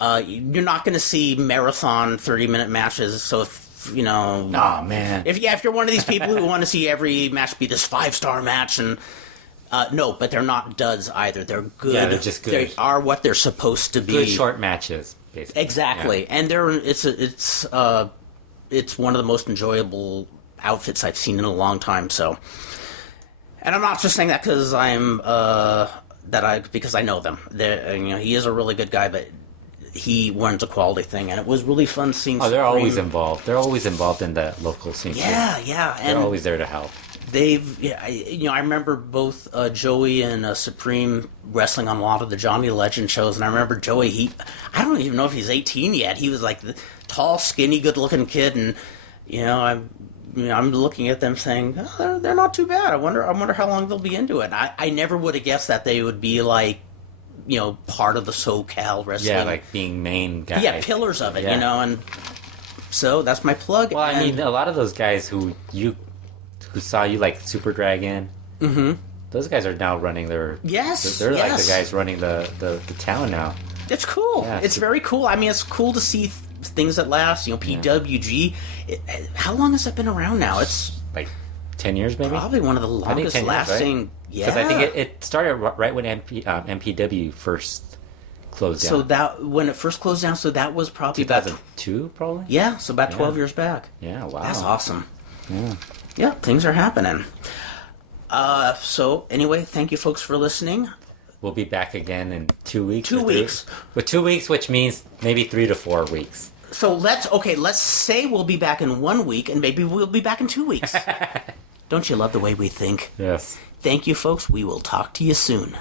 You're not going to see marathon 30-minute matches, so if, oh man, if you're one of these people who want to see every match be this 5-star match, and no, but they're not duds either. They're good. Yeah, they're just good. They are what they're supposed to be. Good short matches, basically. Exactly, and it's one of the most enjoyable outfits I've seen in a long time. So, and I'm not just saying that because because I know them. He is a really good guy, but he runs a quality thing, and it was really fun seeing. Oh, they're always involved. They're always involved in the local scene. Yeah, too. yeah, and they're always there to help. I remember both Joey and Supreme wrestling on a lot of the Johnny Legend shows, and I remember Joey. I don't even know if he's 18 yet. He was like the tall, skinny, good-looking kid, and I'm looking at them saying, oh, they're not too bad. I wonder how long they'll be into it. I never would have guessed that they would be like, part of the SoCal wrestling. Yeah, like being main guys. Yeah, pillars of it, and so that's my plug. Well, I mean, a lot of those guys who saw you like Super Dragon, those guys are now running their... Yes, they're like the guys running the town now. It's cool. Yeah, it's very cool. I mean, it's cool to see things that last. PWG. How long has that been around now? It's like 10 years, maybe? Probably one of the longest lasting... Right? Yeah. Because I think it started right when MPW first closed down. So that when it first closed down, so that was probably 2002, probably. Yeah, so about 12 years back. Yeah, wow, that's awesome. Yeah, things are happening. So anyway, thank you folks for listening. We'll be back again in 2 weeks. 2 weeks. With 2 weeks, which means maybe 3 to 4 weeks. So let's say we'll be back in 1 week, and maybe we'll be back in 2 weeks. Don't you love the way we think? Yes. Thank you, folks. We will talk to you soon.